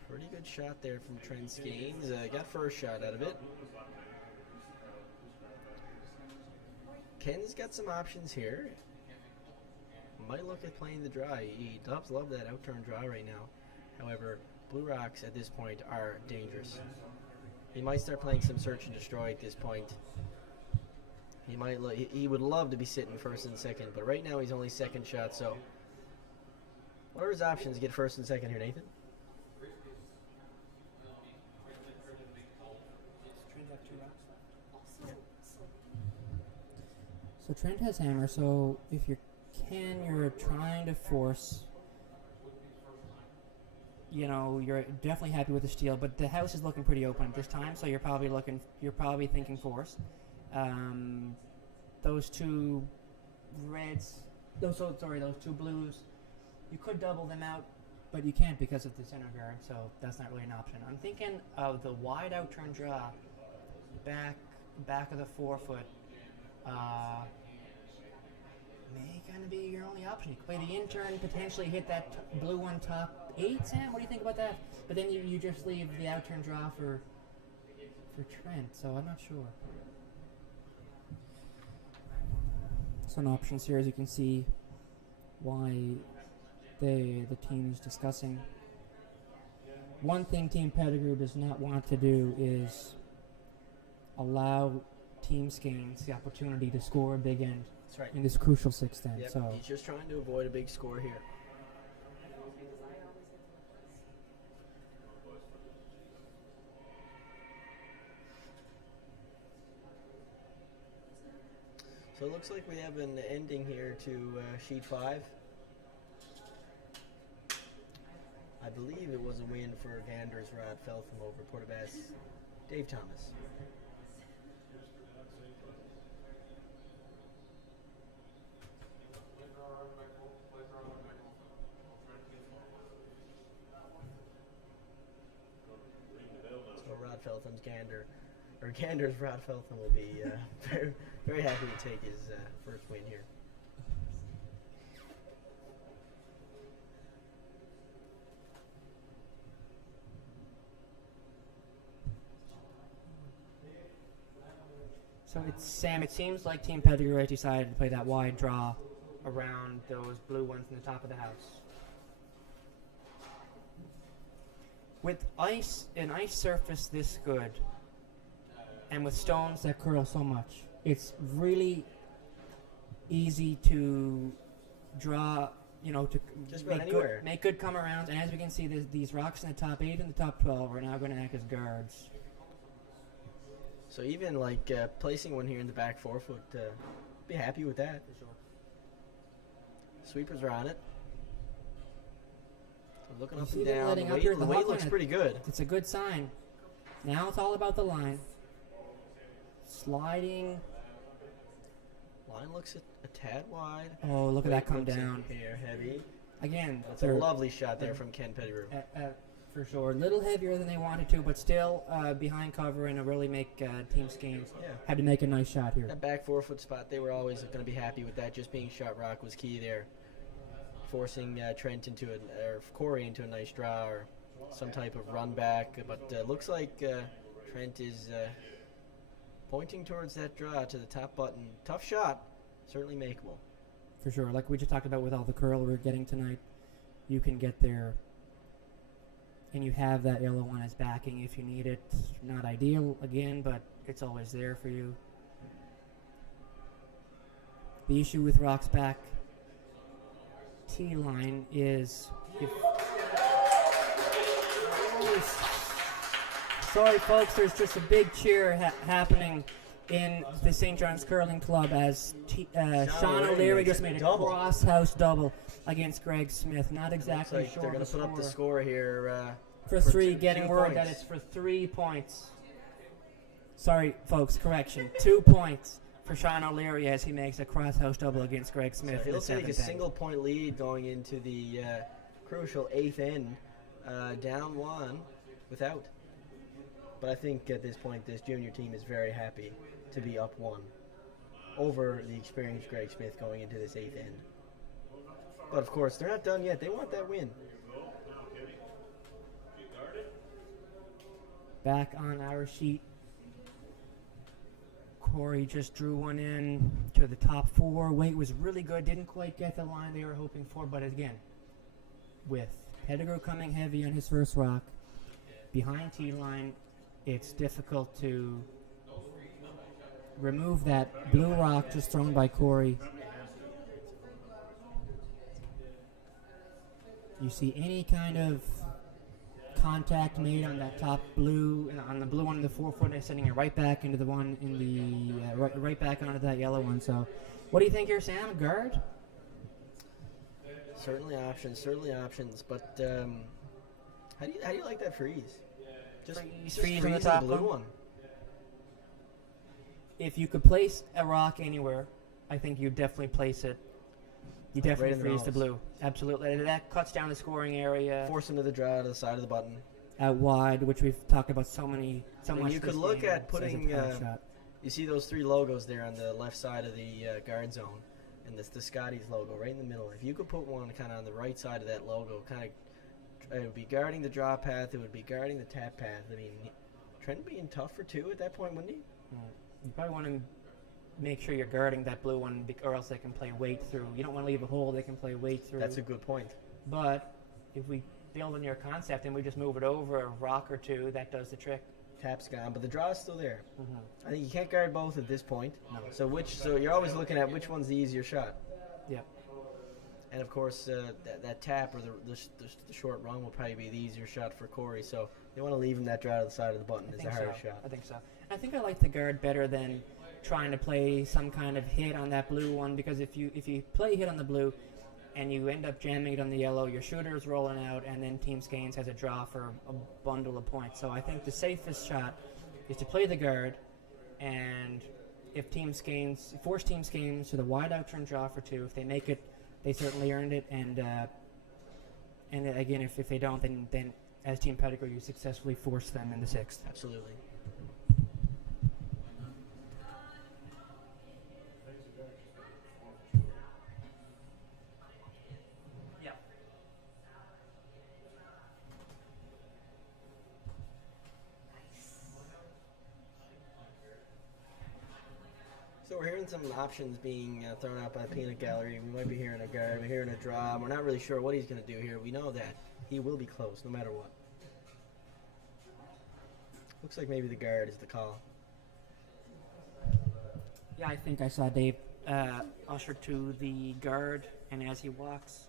Pretty good shot there from Trent Skanes. Got first shot out of it. Ken's got some options here. Might look at playing the dry. He does love that outturn dry right now. However, Blue Rocks at this point are dangerous. He might start playing some search and destroy at this point. He would love to be sitting first and second, but right now he's only second shot, so what are his options to get first and second here, Nathan? So Trent has hammer, so if you're trying to force, you're definitely happy with the steal, but the house is looking pretty open at this time, so you're probably thinking force. Those two two blues, you could double them out, but you can't because of the center guard, so that's not really an option. I'm thinking of the wide out turn draw, back of the 4-foot, may kind of be your only option. You could play the intern, potentially hit that blue one top 8, Sam. What do you think about that? But then you just leave the out turn draw for Trent, so I'm not sure. Some options here, as you can see, why the team is discussing. One thing Team Pettigrew does not want to do is allow Team Skeins the opportunity to score a big end. That's right. In this crucial 6th end. Yep. So He's just trying to avoid a big score here. So it looks like we have an ending here to sheet 5. I believe it was a win for Ganders Rod Feltham over Portabas Dave Thomas. So Rod Feltham's Ganders Rod Feltham will be very, very happy to take his first win here. So Sam, it seems like Team Pettigrew has decided to play that wide draw around those blue ones in the top of the house. With an ice surface this good, and with stones that curl so much, it's really easy to draw, to Just about anywhere. make good come arounds. And as we can see, these rocks in the top 8 and the top 12 are now going to act as guards. So even placing one here in the back 4-foot, be happy with that. For sure. Sweepers are on it. So looking You up see and them down. letting The up here weight, at the the weight hot looks line. pretty good. It's a good sign. Now it's all about the line. Sliding. Line looks a tad wide. Oh, look at that Weight come looks down. Here, heavy. Again, That's a lovely shot there from Ken Pettigrew. for sure. A little heavier than they wanted to, but still behind cover and really make Team Skeins had to make a nice shot here. That back 4-foot spot, they were always going to be happy with that. Just being shot rock was key there. Forcing Trent or Corey into a nice draw or some type of run back. But looks like Trent is pointing towards that draw to the top button. Tough shot, certainly makeable. For sure. Like we just talked about with all the curl we're getting tonight, you can get there. And you have that yellow one as backing if you need it. Not ideal, again, but it's always there for you. The issue with Rock's back T-line is if... Sorry, folks, there's just a big cheer happening in the St. John's Curling Club as Sean O'Leary just made a cross-house double against Greg Smith. Not exactly Looks like sure. they're going to put up the score here. For 3, two getting word points. that it's for 3 points. Sorry, folks, correction. 2 points for Sean O'Leary as he makes a cross-house double against Greg Smith. So he'll take a single-point lead going into the crucial 8th end, down 1 without. But I think at this point, this junior team is very happy to be up 1 over the experienced Greg Smith going into this 8th end. But of course, they're not done yet. They want that win. Back on our sheet, Corey just drew one in to the top 4. Weight was really good. Didn't quite get the line they were hoping for, but again, with Pettigrew coming heavy on his first rock, behind T-line, it's difficult to remove that blue rock just thrown by Corey. You see any kind of contact made on that top blue, on the blue one in the 4-footer, sending it right back into the one in the right back onto that yellow one. So, what do you think here, Sam? Guard? Certainly options. But how do you like that freeze? Just Freeze on the freeze top blue one? one. If you could place a rock anywhere, I think you'd definitely place it. You Right definitely in the freeze the nose. blue. Absolutely. And that cuts down the scoring area Force him to the draw to the side of the button. out wide, which we've talked about so much. You could this look game at as a putting, pad shot. You see those 3 logos there on the left side of the guard zone, and the Scotty's logo right in the middle. If you could put one kind of on the right side of that logo, it would be guarding the draw path. It would be guarding the tap path. I mean, Trent being tough for 2 at that point, wouldn't he? You probably want to make sure you're guarding that blue one, or else they can play weight through. You don't want to leave a hole; they can play weight through. That's a good point. But if we build on your concept and we just move it over a rock or 2, that does the trick. Tap's gone, but the draw is still there. Mm-hmm. I think you can't guard both at this point. No. So you're always looking at which one's the easier shot. Yeah. And of course, that tap or the short run will probably be the easier shot for Corey. So you want to leave him that draw to the side of the button as the harder shot. I think so. I think I like the guard better than trying to play some kind of hit on that blue one, because if you play a hit on the blue and you end up jamming it on the yellow, your shooter is rolling out, and then Team Skeins has a draw for a bundle of points. So I think the safest shot is to play the guard, and if Team Skeins force Team Skeins to the wide out turn draw for 2, if they make it, they certainly earned it, and again, if they don't, then as Team Pedigree, you successfully force them in the 6th. Absolutely. Yeah. So we're hearing some options being thrown out by the peanut gallery. We might be hearing a guard, we're hearing a draw. We're not really sure what he's going to do here. We know that he will be close no matter what. Looks like maybe the guard is the call. Yeah, I think I saw Dave usher to the guard, and as he walks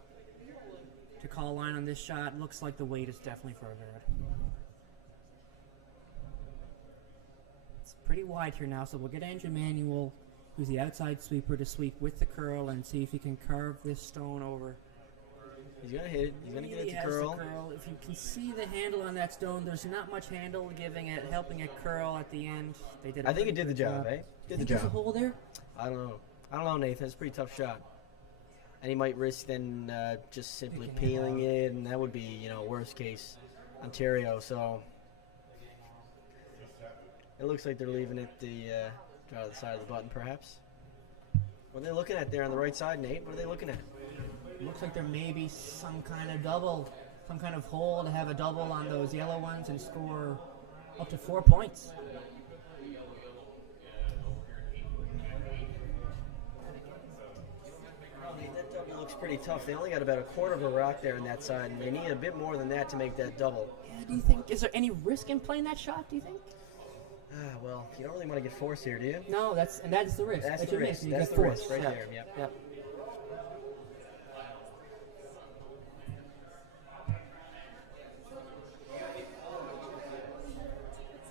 to call line on this shot, looks like the weight is definitely for a guard. It's pretty wide here now, so we'll get Andrew Manuel, who's the outside sweeper, to sweep with the curl and see if he can carve this stone over. He's going to hit it. He's going to get He it to has curl. the curl. If you can see the handle on that stone, there's not much handle helping it curl at the end. They did. I think it did the job, eh? Did the There's a job. hole there. I don't know, Nathan. It's a pretty tough shot. And he might risk then just simply Picking it peeling out. it, and that would be, worst case Ontario. So it looks like they're leaving it the draw to the side of the button, perhaps. What are they looking at there on the right side, Nate? What are they looking at? Looks like there may be some kind of double, some kind of hole to have a double on those yellow ones and score up to 4 points. That double looks pretty tough. They only got about a quarter of a rock there on that side, and they need a bit more than that to make that double. Yeah, do you think, is there any risk in playing that shot, do you think? Well, you don't really want to get forced here, do you? No, that's the risk. That's That the you miss, risk. you That's get the risk forced. right Yeah. there. Yep. Yep.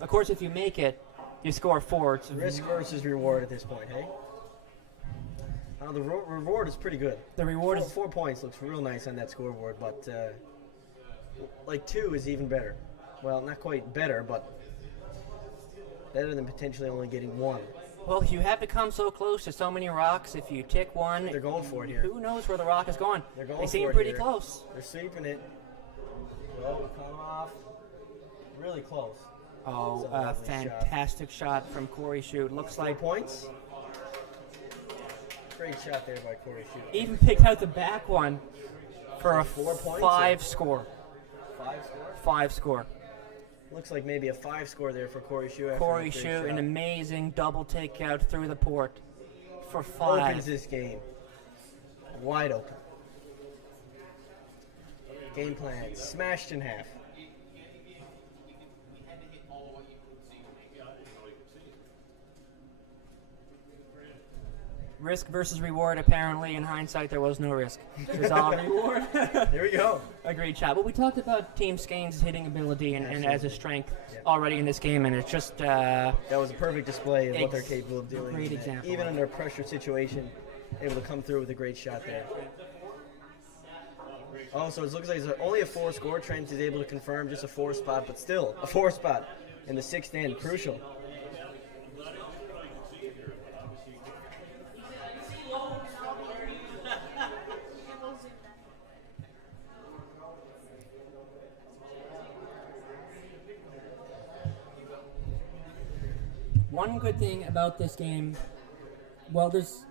Of course, if you make it, you score 4. It's Risk versus reward at this point, hey? The reward is pretty good. The reward is 4 points looks real nice on that scoreboard, but 2 is even better. Well, not quite better, but better than potentially only getting 1. well. You have to come so close to so many rocks. If you tick one, They're going for it here. who knows where the rock is going? They're going They seem for it pretty here. close. They're sweeping it. Well, come off. Really close. Oh, It's a lovely fantastic shot from Corey Shoot. Looks 4 like points. Great shot there by Corey Shoot. even picked out the back one for a 4 points, 5 or- score. 5 score. 5 score. Looks like maybe a 5 score there for Corey Shoot. after Corey that great Shoot, shot. an amazing double takeout through the port for 5. Opens this game. Wide open. Game plan smashed in half. risk versus reward. Apparently, in hindsight, there was no risk. It was all reward. There we go. A great shot. But we talked about Team Skane's hitting ability and as a strength already in this game, and it's just That was a perfect display of what they're capable of doing. Great example. Even under a pressure situation, able to come through with a great shot there. Oh, so it looks like it's only a 4 score. Trent is able to confirm just a 4 spot, but still a 4 spot in the 6th end. Crucial. one good thing about this game. Well, there's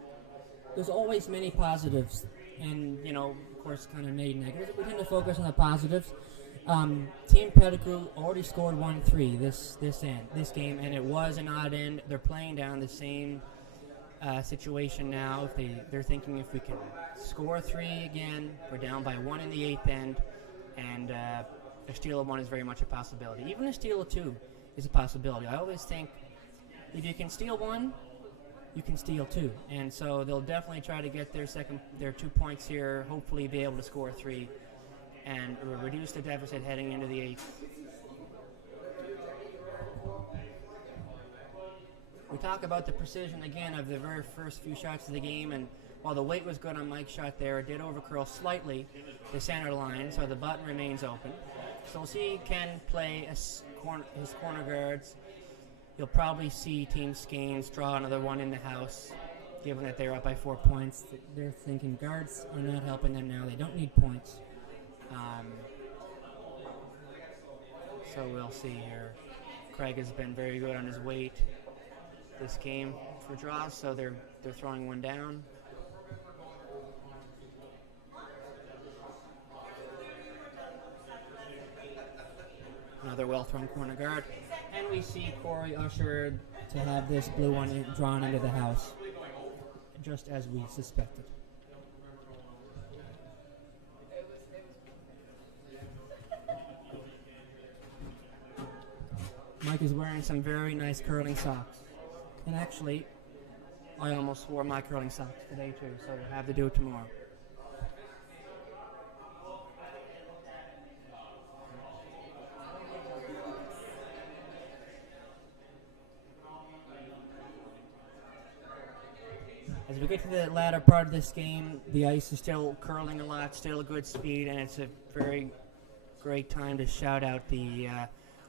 always many positives, and of course, kind of many negatives. We tend to focus on the positives. Team Pettigrew already scored 1-3 this game, and it was an odd end. They're playing down the same situation now. They're thinking if we can score 3 again, we're down by 1 in the 8th end, and a steal of 1 is very much a possibility. Even a steal of 2 is a possibility. I always think if you can steal 1, you can steal 2, and so they'll definitely try to get their 2 points here. Hopefully, be able to score 3 and reduce the deficit heading into the 8th. We talk about the precision again of the very first few shots of the game, and while the weight was good on Mike's shot there, it did overcurl slightly the center line, so the button remains open. So we'll see Ken play his corner guards. You'll probably see Team Skanes draw another one in the house, given that they're up by 4 points. They're thinking guards are not helping them now. They don't need points. So we'll see here. Craig has been very good on his weight this game for draws, so they're throwing one down. Another well-thrown corner guard. And we see Corey ushered to have this blue one drawn into the house, just as we suspected. Mike is wearing some very nice curling socks. And actually, I almost wore my curling socks today too, so we'll have to do it tomorrow. As we get to the latter part of this game, the ice is still curling a lot, still a good speed, and it's a very great time to shout out the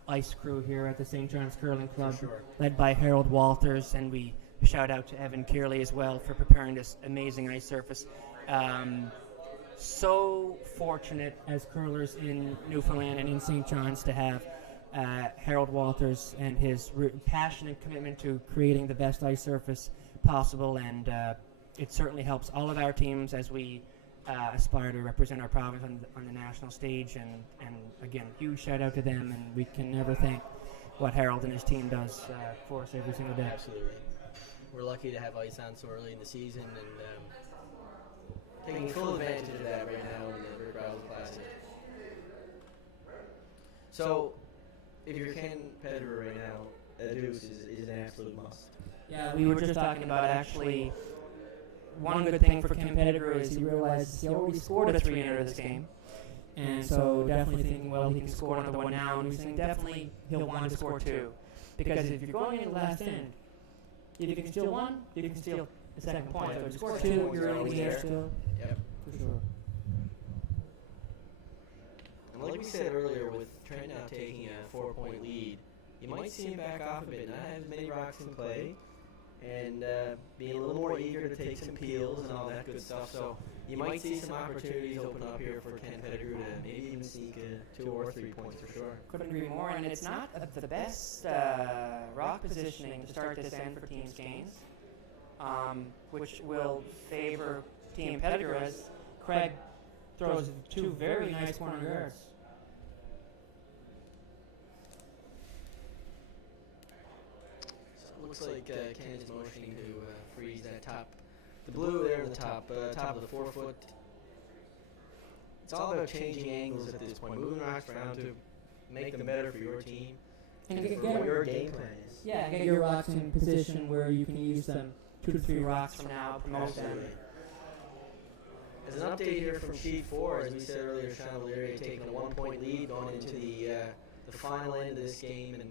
ice crew here at the St. John's Curling Club, led by Harold Walters, and we shout out to Evan Kearley as well for preparing this amazing ice surface. So fortunate as curlers in Newfoundland and in St. John's to have Harold Walters and his passion and commitment to creating the best ice surface possible, and it certainly helps all of our teams as we aspire to represent our province on the national stage, and again, huge shout out to them, and we can never thank what Harold and his team does for us every single day. Absolutely. We're lucky to have ice on so early in the season, and taking full advantage of that right now in the Rick Rowsell Classic. So, if you're a Ken competitor right now, a deuce is an absolute must. Yeah, we were just talking about actually one good thing for Ken Pettigrew is he realized he already scored a 3-hitter this game. And so definitely thinking, well, he can score another one now. And he's saying definitely he'll want to score 2. Because if you're going into the last end, if you can steal 1, you can steal the second point. So if you score 2, you're in the air still. Yep. For sure. And like we said earlier, with Trent now taking a 4-point lead, you might see him back off a bit, not have as many rocks in play, and being a little more eager to take some peels and all that good stuff. So you might see some opportunities open up here for Ken Pettigrew to maybe even sneak 2 or 3 points for sure. Couldn't agree more, and it's not the best rock positioning to start this end for Team Skanes, which will favor Team Pettigrew as Craig throws 2 very nice corner guards. Looks like Ken is motioning to freeze that top, the blue there in the top of the 4-foot. It's all about changing angles at this point, moving rocks around to make them better for your team And and get for what your game plan is. Yeah, get your rocks in position where you can use them 2 to 3 rocks from now, promote them. As an update here from Sheet 4, as we said earlier, Chandelier had taken a 1-point lead going into the final end of this game, and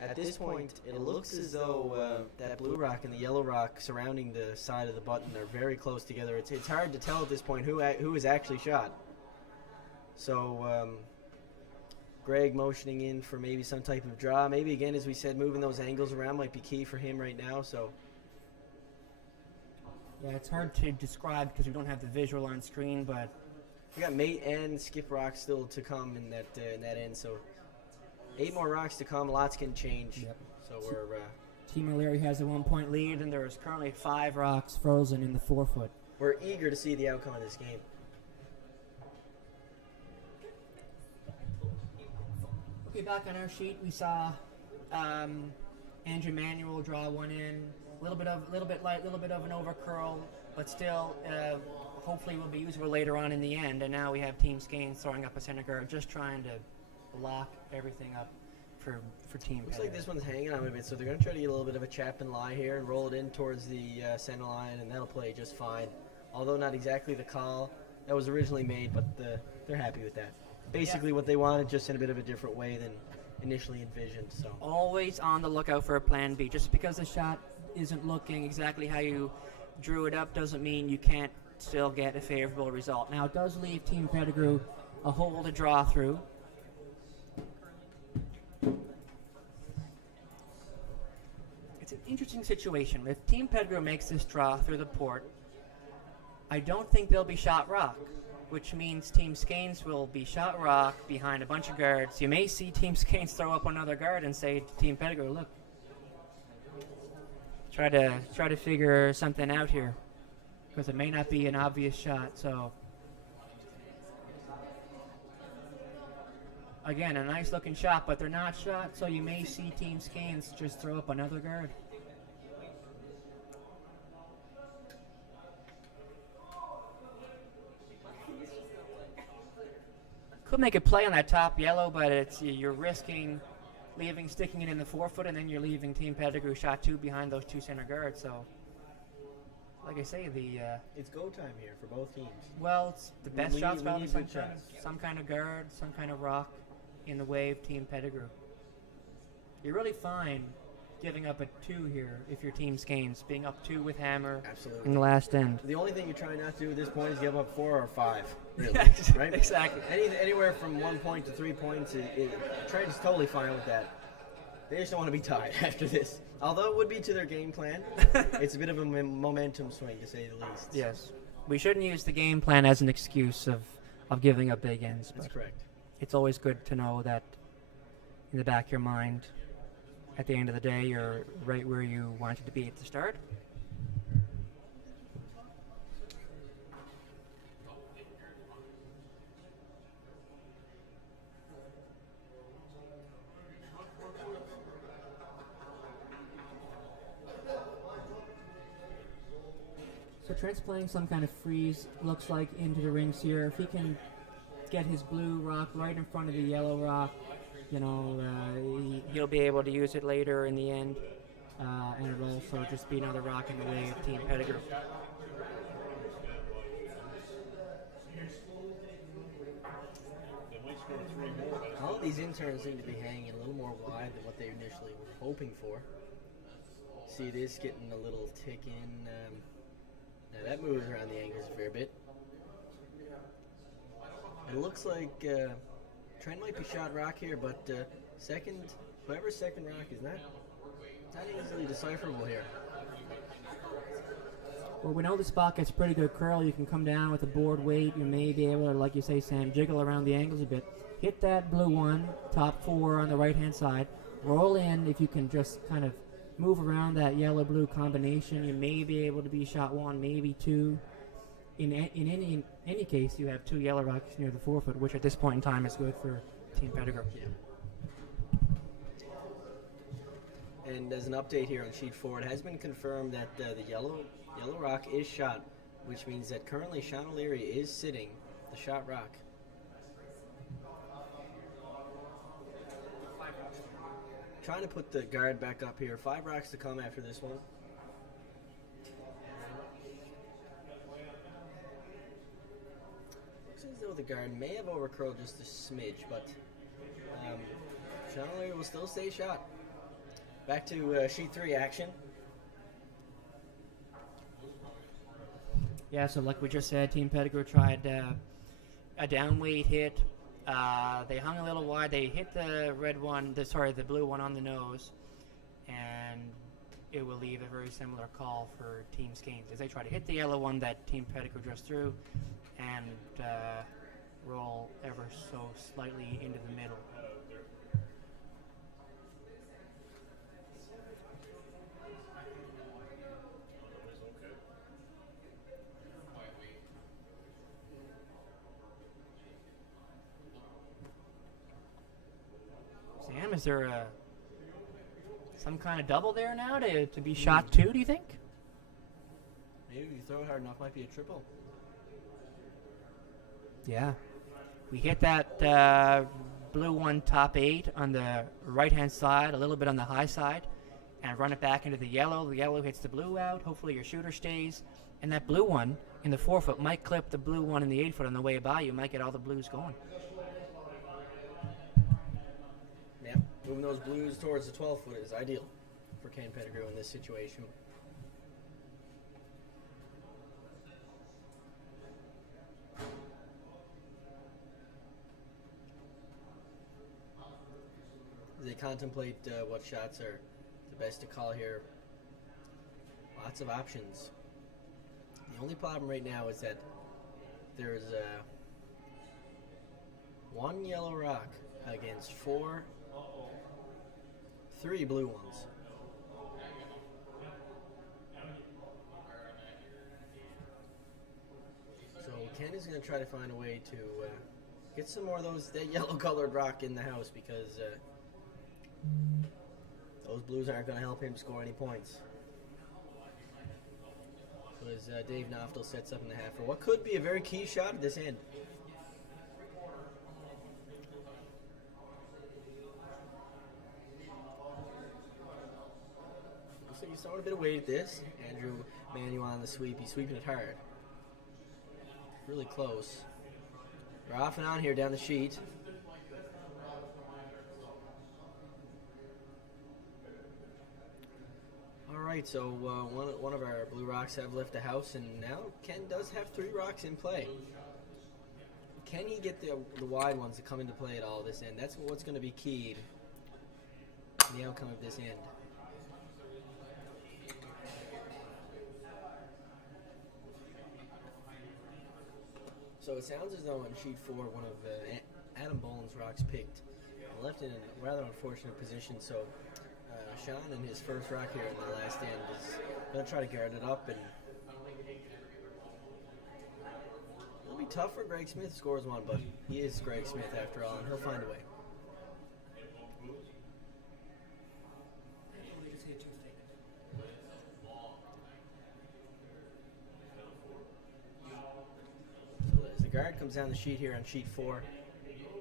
at this point, it looks as though that blue rock and the yellow rock surrounding the side of the button are very close together. It's hard to tell at this point who is actually shot. So Greg motioning in for maybe some type of draw. Maybe, again, as we said, moving those angles around might be key for him right now. So Yeah, it's hard to describe because we don't have the visual on screen, but we got mate and skip rocks still to come in that end. So 8 more rocks to come. Lots can change. Yep. So we're Team O'Leary has a 1-point lead, and there is currently 5 rocks frozen in the 4-foot. we're eager to see the outcome of this game. Okay, back on our sheet, we saw Andrew Manuel draw one in. A little bit of an overcurl, but still, hopefully, will be usable later on in the end. And now we have Team Skanes throwing up a center guard, just trying to lock everything up for Team. Looks like this one's hanging on a bit, so they're going to try to get a little bit of a chap and lie here and roll it in towards the center line, and that'll play just fine. Although not exactly the call that was originally made, but they're happy with that. Basically what they wanted, just in a bit of a different way than initially envisioned. So Always on the lookout for a plan B. Just because the shot isn't looking exactly how you drew it up doesn't mean you can't still get a favorable result. Now, it does leave Team Pettigrew a hole to draw through. It's an interesting situation. If Team Pettigrew makes this draw through the port, I don't think they'll be shot rock, which means Team Skanes will be shot rock behind a bunch of guards. You may see Team Skanes throw up another guard and say to Team Pettigrew, look, try to figure something out here, because it may not be an obvious shot. So again, a nice looking shot, but they're not shot, so you may see Team Skanes just throw up another guard. Could make a play on that top yellow, but you're risking sticking it in the 4-foot, and then you're leaving Team Pettigrew shot 2 behind those 2 center guards. So, like I say, it's go time here for both teams. Well, it's the best We shots need probably good shots. some kind of guard, some kind of rock in the way of Team Pettigrew. You're really fine giving up a 2 here if your Team Skanes, being up 2 with hammer Absolutely. in the last end. The only thing you're trying not to do at this point is give up 4 or 5. Really, right? Exactly. Anywhere from 1 point to 3 points, Trent is totally fine with that. They just don't want to be tied after this. Although it would be to their game plan, it's a bit of a momentum swing, to say the least. Yes. We shouldn't use the game plan as an excuse of giving up big ends. That's But correct. it's always good to know that in the back of your mind, at the end of the day, you're right where you wanted to be at the start. So Trent's playing some kind of freeze, looks like, into the rings here. If he can get his blue rock right in front of the yellow rock, he'll be able to use it later in the end. And it'll also just be another rock in the way of Team Pettigrew. They might score 3 more. All of these interns seem to be hanging a little more wide than what they initially were hoping for. See this getting a little tick in. Now that moves around the angles a fair bit. It looks like Trent might be shot rock here, but whoever's second rock is not easily decipherable here. Well, we know the spot gets pretty good curl. You can come down with a board weight. You may be able to, like you say, Sam, jiggle around the angles a bit. Hit that blue one, top 4 on the right-hand side. Roll in. If you can just kind of move around that yellow-blue combination, you may be able to be shot 1, maybe 2. In any case, you have 2 yellow rocks near the 4-foot, which at this point in time is good for Team Pettigrew. Yeah. And as an update here on sheet 4, it has been confirmed that the yellow rock is shot, which means that currently Sean O'Leary is sitting the shot rock. Trying to put the guard back up here. 5 rocks to come after this one. with the guard. May have overcurled just a smidge, but Sean O'Leary will still stay shot. Back to sheet 3 action. Yeah, so like we just said, Team Pettigrew tried a downweight hit. They hung a little wide. They hit the the blue one on the nose, and it will leave a very similar call for Team Skeins as they try to hit the yellow one that Team Pettigrew just threw, and roll ever so slightly into the middle. Sam, is there some kind of double there now to be shot 2, do you think? Maybe if you throw it hard enough, might be a triple. Yeah. We hit that blue one top 8 on the right-hand side, a little bit on the high side, and run it back into the yellow. The yellow hits the blue out. Hopefully your shooter stays. And that blue one in the 4-foot might clip the blue one in the 8-foot on the way by. You might get all the blues going. Yeah, moving those blues towards the 12-foot is ideal for Ken Pettigrew in this situation. As they contemplate what shots are the best to call here, lots of options. The only problem right now is that there's 1 yellow rock against 3 blue ones. So Ken is going to try to find a way to get some more of that yellow colored rock in the house, because those blues aren't going to help him score any points. So as Dave Noftel sets up in the half for what could be a very key shot at this end. So he's throwing a bit of weight at this. Andrew Manuel on the sweep. He's sweeping it hard. Really close. We're off and on here down the sheet. Alright, so one of our blue rocks have left the house, and now Ken does have 3 rocks in play. Can he get the wide ones to come into play at all this end? That's what's going to be key in the outcome of this end. So it sounds as though in sheet 4, one of Adam Boland's rocks picked, and left in a rather unfortunate position. So Sean in his first rock here in the last end is going to try to guard it up, and it'll be tough for Greg Smith. Scores 1, but he is Greg Smith after all, and he'll find a way. So as the guard comes down the sheet here on sheet 4,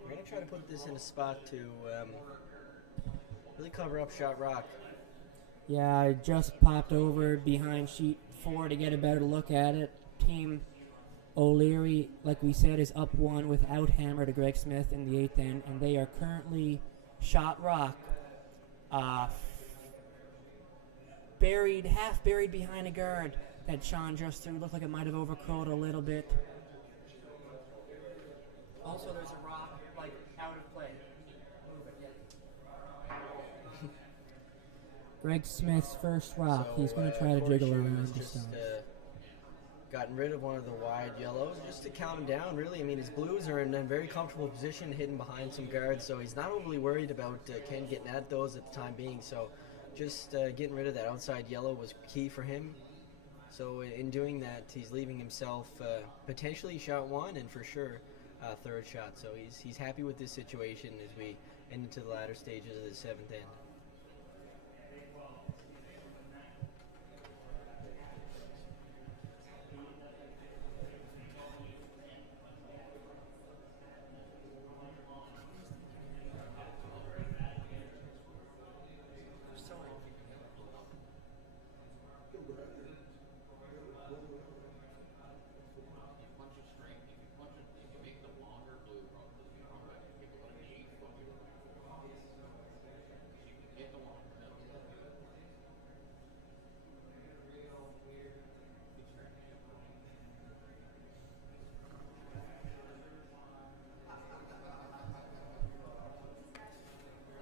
we're going to try to put this in a spot to really cover up shot rock. Yeah, I just popped over behind sheet 4 to get a better look at it. Team O'Leary, like we said, is up 1 without hammer to Greg Smith in the 8th end, and they are currently shot rock, half buried behind a guard that Sean just threw. Looked like it might have overcurled a little bit. Also, there's a rock out of play. Greg Smith's first rock. So, He's going to try to jiggle around the just stones. gotten rid of one of the wide yellows just to count him down, really. I mean, his blues are in a very comfortable position, hidden behind some guards, so he's not overly worried about Ken getting at those at the time being. So just getting rid of that outside yellow was key for him. So in doing that, he's leaving himself potentially shot 1 and for sure third shot. So he's happy with this situation as we end into the latter stages of the 7th end.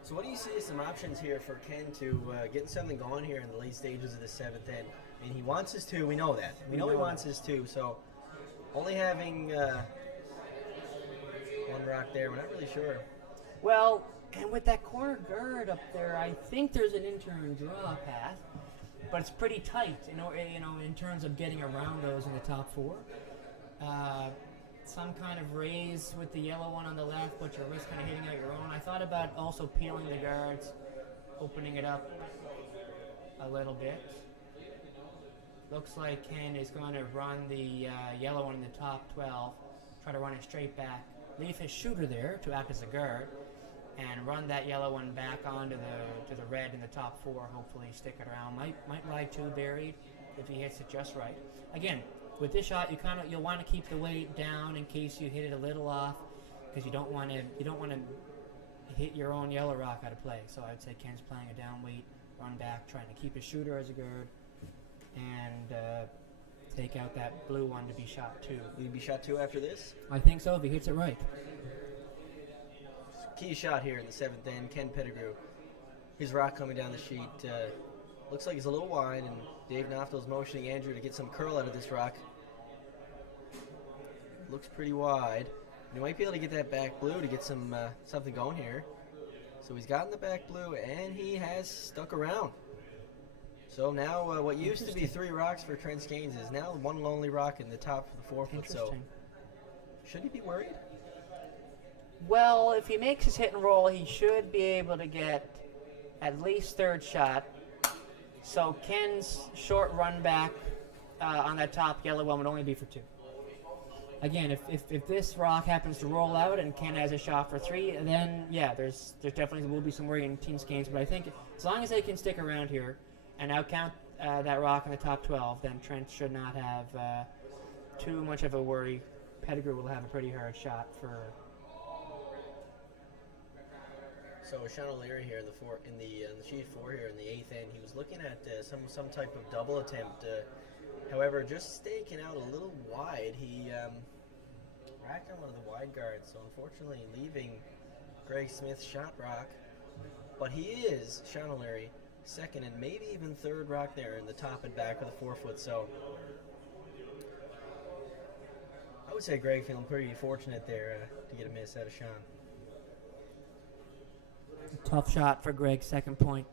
So what do you see as some options here for Ken to get something going here in the late stages of the 7th end? I mean, he wants his 2. We know that. We know he wants his 2. So only having one rock there, we're not really sure. Well, and with that corner guard up there, I think there's an in-turn draw path, but it's pretty tight, in terms of getting around those in the top 4. Some kind of raise with the yellow one on the left, but you're risk kind of hitting out your own. I thought about also peeling the guards, opening it up a little bit. Looks like Ken is going to run the yellow one in the top 12, try to run it straight back, leave his shooter there to act as a guard, and run that yellow one back onto the red in the top 4. Hopefully stick it around. Might lie 2 buried if he hits it just right. Again, with this shot, you'll want to keep the weight down in case you hit it a little off, because you don't want to hit your own yellow rock out of play. So I'd say Ken's playing a down weight, run back, trying to keep his shooter as a guard, and take out that blue one to be shot 2. Will he be shot 2 after this? I think so if he hits it right. Key shot here in the 7th end, Ken Pettigrew. His rock coming down the sheet. Looks like he's a little wide, and Dave Noftel's motioning Andrew to get some curl out of this rock. Looks pretty wide. He might be able to get that back blue to get some something going here. So he's gotten the back blue, and he has stuck around. So now what used to be 3 rocks for Trent Skanes is now 1 lonely rock in the top of the 4 foot. So should he be worried? Well, if he makes his hit and roll, he should be able to get at least 3rd shot. So Ken's short run back on that top yellow one would only be for 2. Again, if this rock happens to roll out and Ken has a shot for 3, then yeah, there's definitely will be some worry in Team Skanes. But I think as long as they can stick around here and outcount that rock in the top 12, then Trent should not have too much of a worry. Pettigrew will have a pretty hard shot for. So Sean O'Leary here in the sheet 4 here in the 8th end, he was looking at some type of double attempt. However, just staking out a little wide, he racked on one of the wide guards. So unfortunately, leaving Greg Smith's shot rock. But he is Sean O'Leary, 2nd and maybe even 3rd rock there in the top and back of the 4 foot. So I would say Greg feeling pretty fortunate there to get a miss out of Sean. Tough shot for Greg's 2nd point.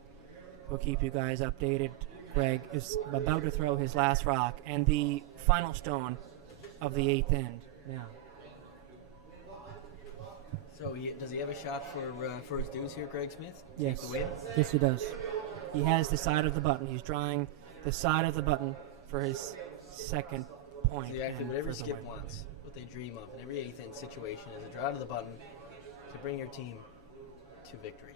We'll keep you guys updated. Greg is about to throw his last rock and the final stone of the 8th end. Yeah. So does he have a shot for his dues here, Greg Smith? Yes. To win? Yes, he does. He has the side of the button. He's drawing the side of the button for his 2nd point. Exactly. Whatever for the Skip win. wants, what they dream of in every 8th end situation is a draw to the button to bring your team to victory.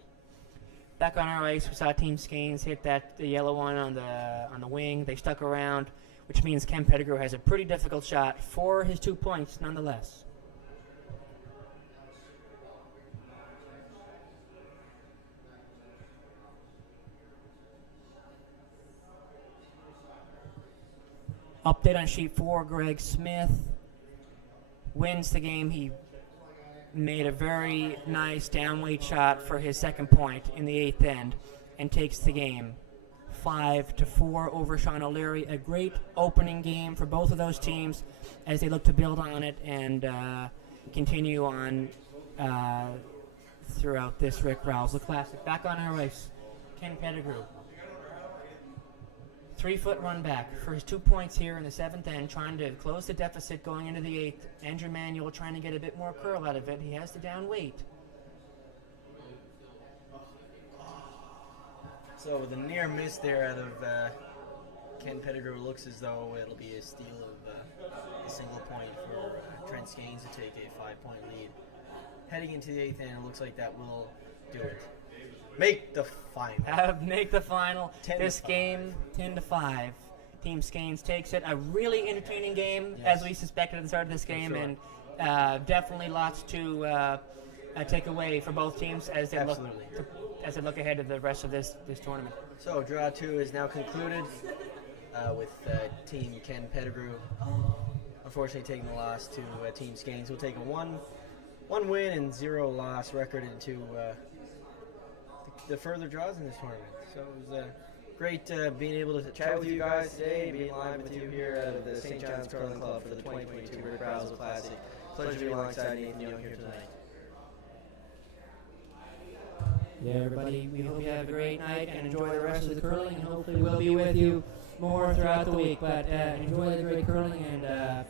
Back on our ice, we saw Team Skanes hit the yellow one on the wing. They stuck around, which means Ken Pettigrew has a pretty difficult shot for his 2 points nonetheless. Update on sheet 4, Greg Smith wins the game. He made a very nice downweight shot for his 2nd point in the 8th end and takes the game 5-4 over Sean O'Leary. A great opening game for both of those teams as they look to build on it and continue on throughout this Rick Rowsell Classic. Back on our ice, Ken Pettigrew. 3-foot run back for his 2 points here in the 7th end, trying to close the deficit going into the 8th. Andrew Manuel trying to get a bit more curl out of it. He has the down weight. So the near miss there out of Ken Pettigrew looks as though it'll be a steal of a single point for Trent Skanes to take a 5-point lead. Heading into the 8th end, it looks like that will do it. Make the final. Make the final. 10-5. This game, 10-5. Team Skanes takes it. A really entertaining game, as we suspected at the start of this game, sure. And definitely lots to take away for both teams as they look ahead to the rest of this tournament. So draw 2 is now concluded with Team Ken Pettigrew unfortunately taking the loss to Team Skanes. We'll take a one win and 0 loss record into the further draws in this tournament. So it was great being able to chat with you guys today, being live with you here out of the St. John's Curling Club for the 2022 Rick Rowsell Classic. Pleasure to be alongside Nathan Young here tonight. Yeah, everybody, we hope you have a great night and enjoy the rest of the curling, and hopefully we'll be with you more throughout the week. But enjoy the great curling, and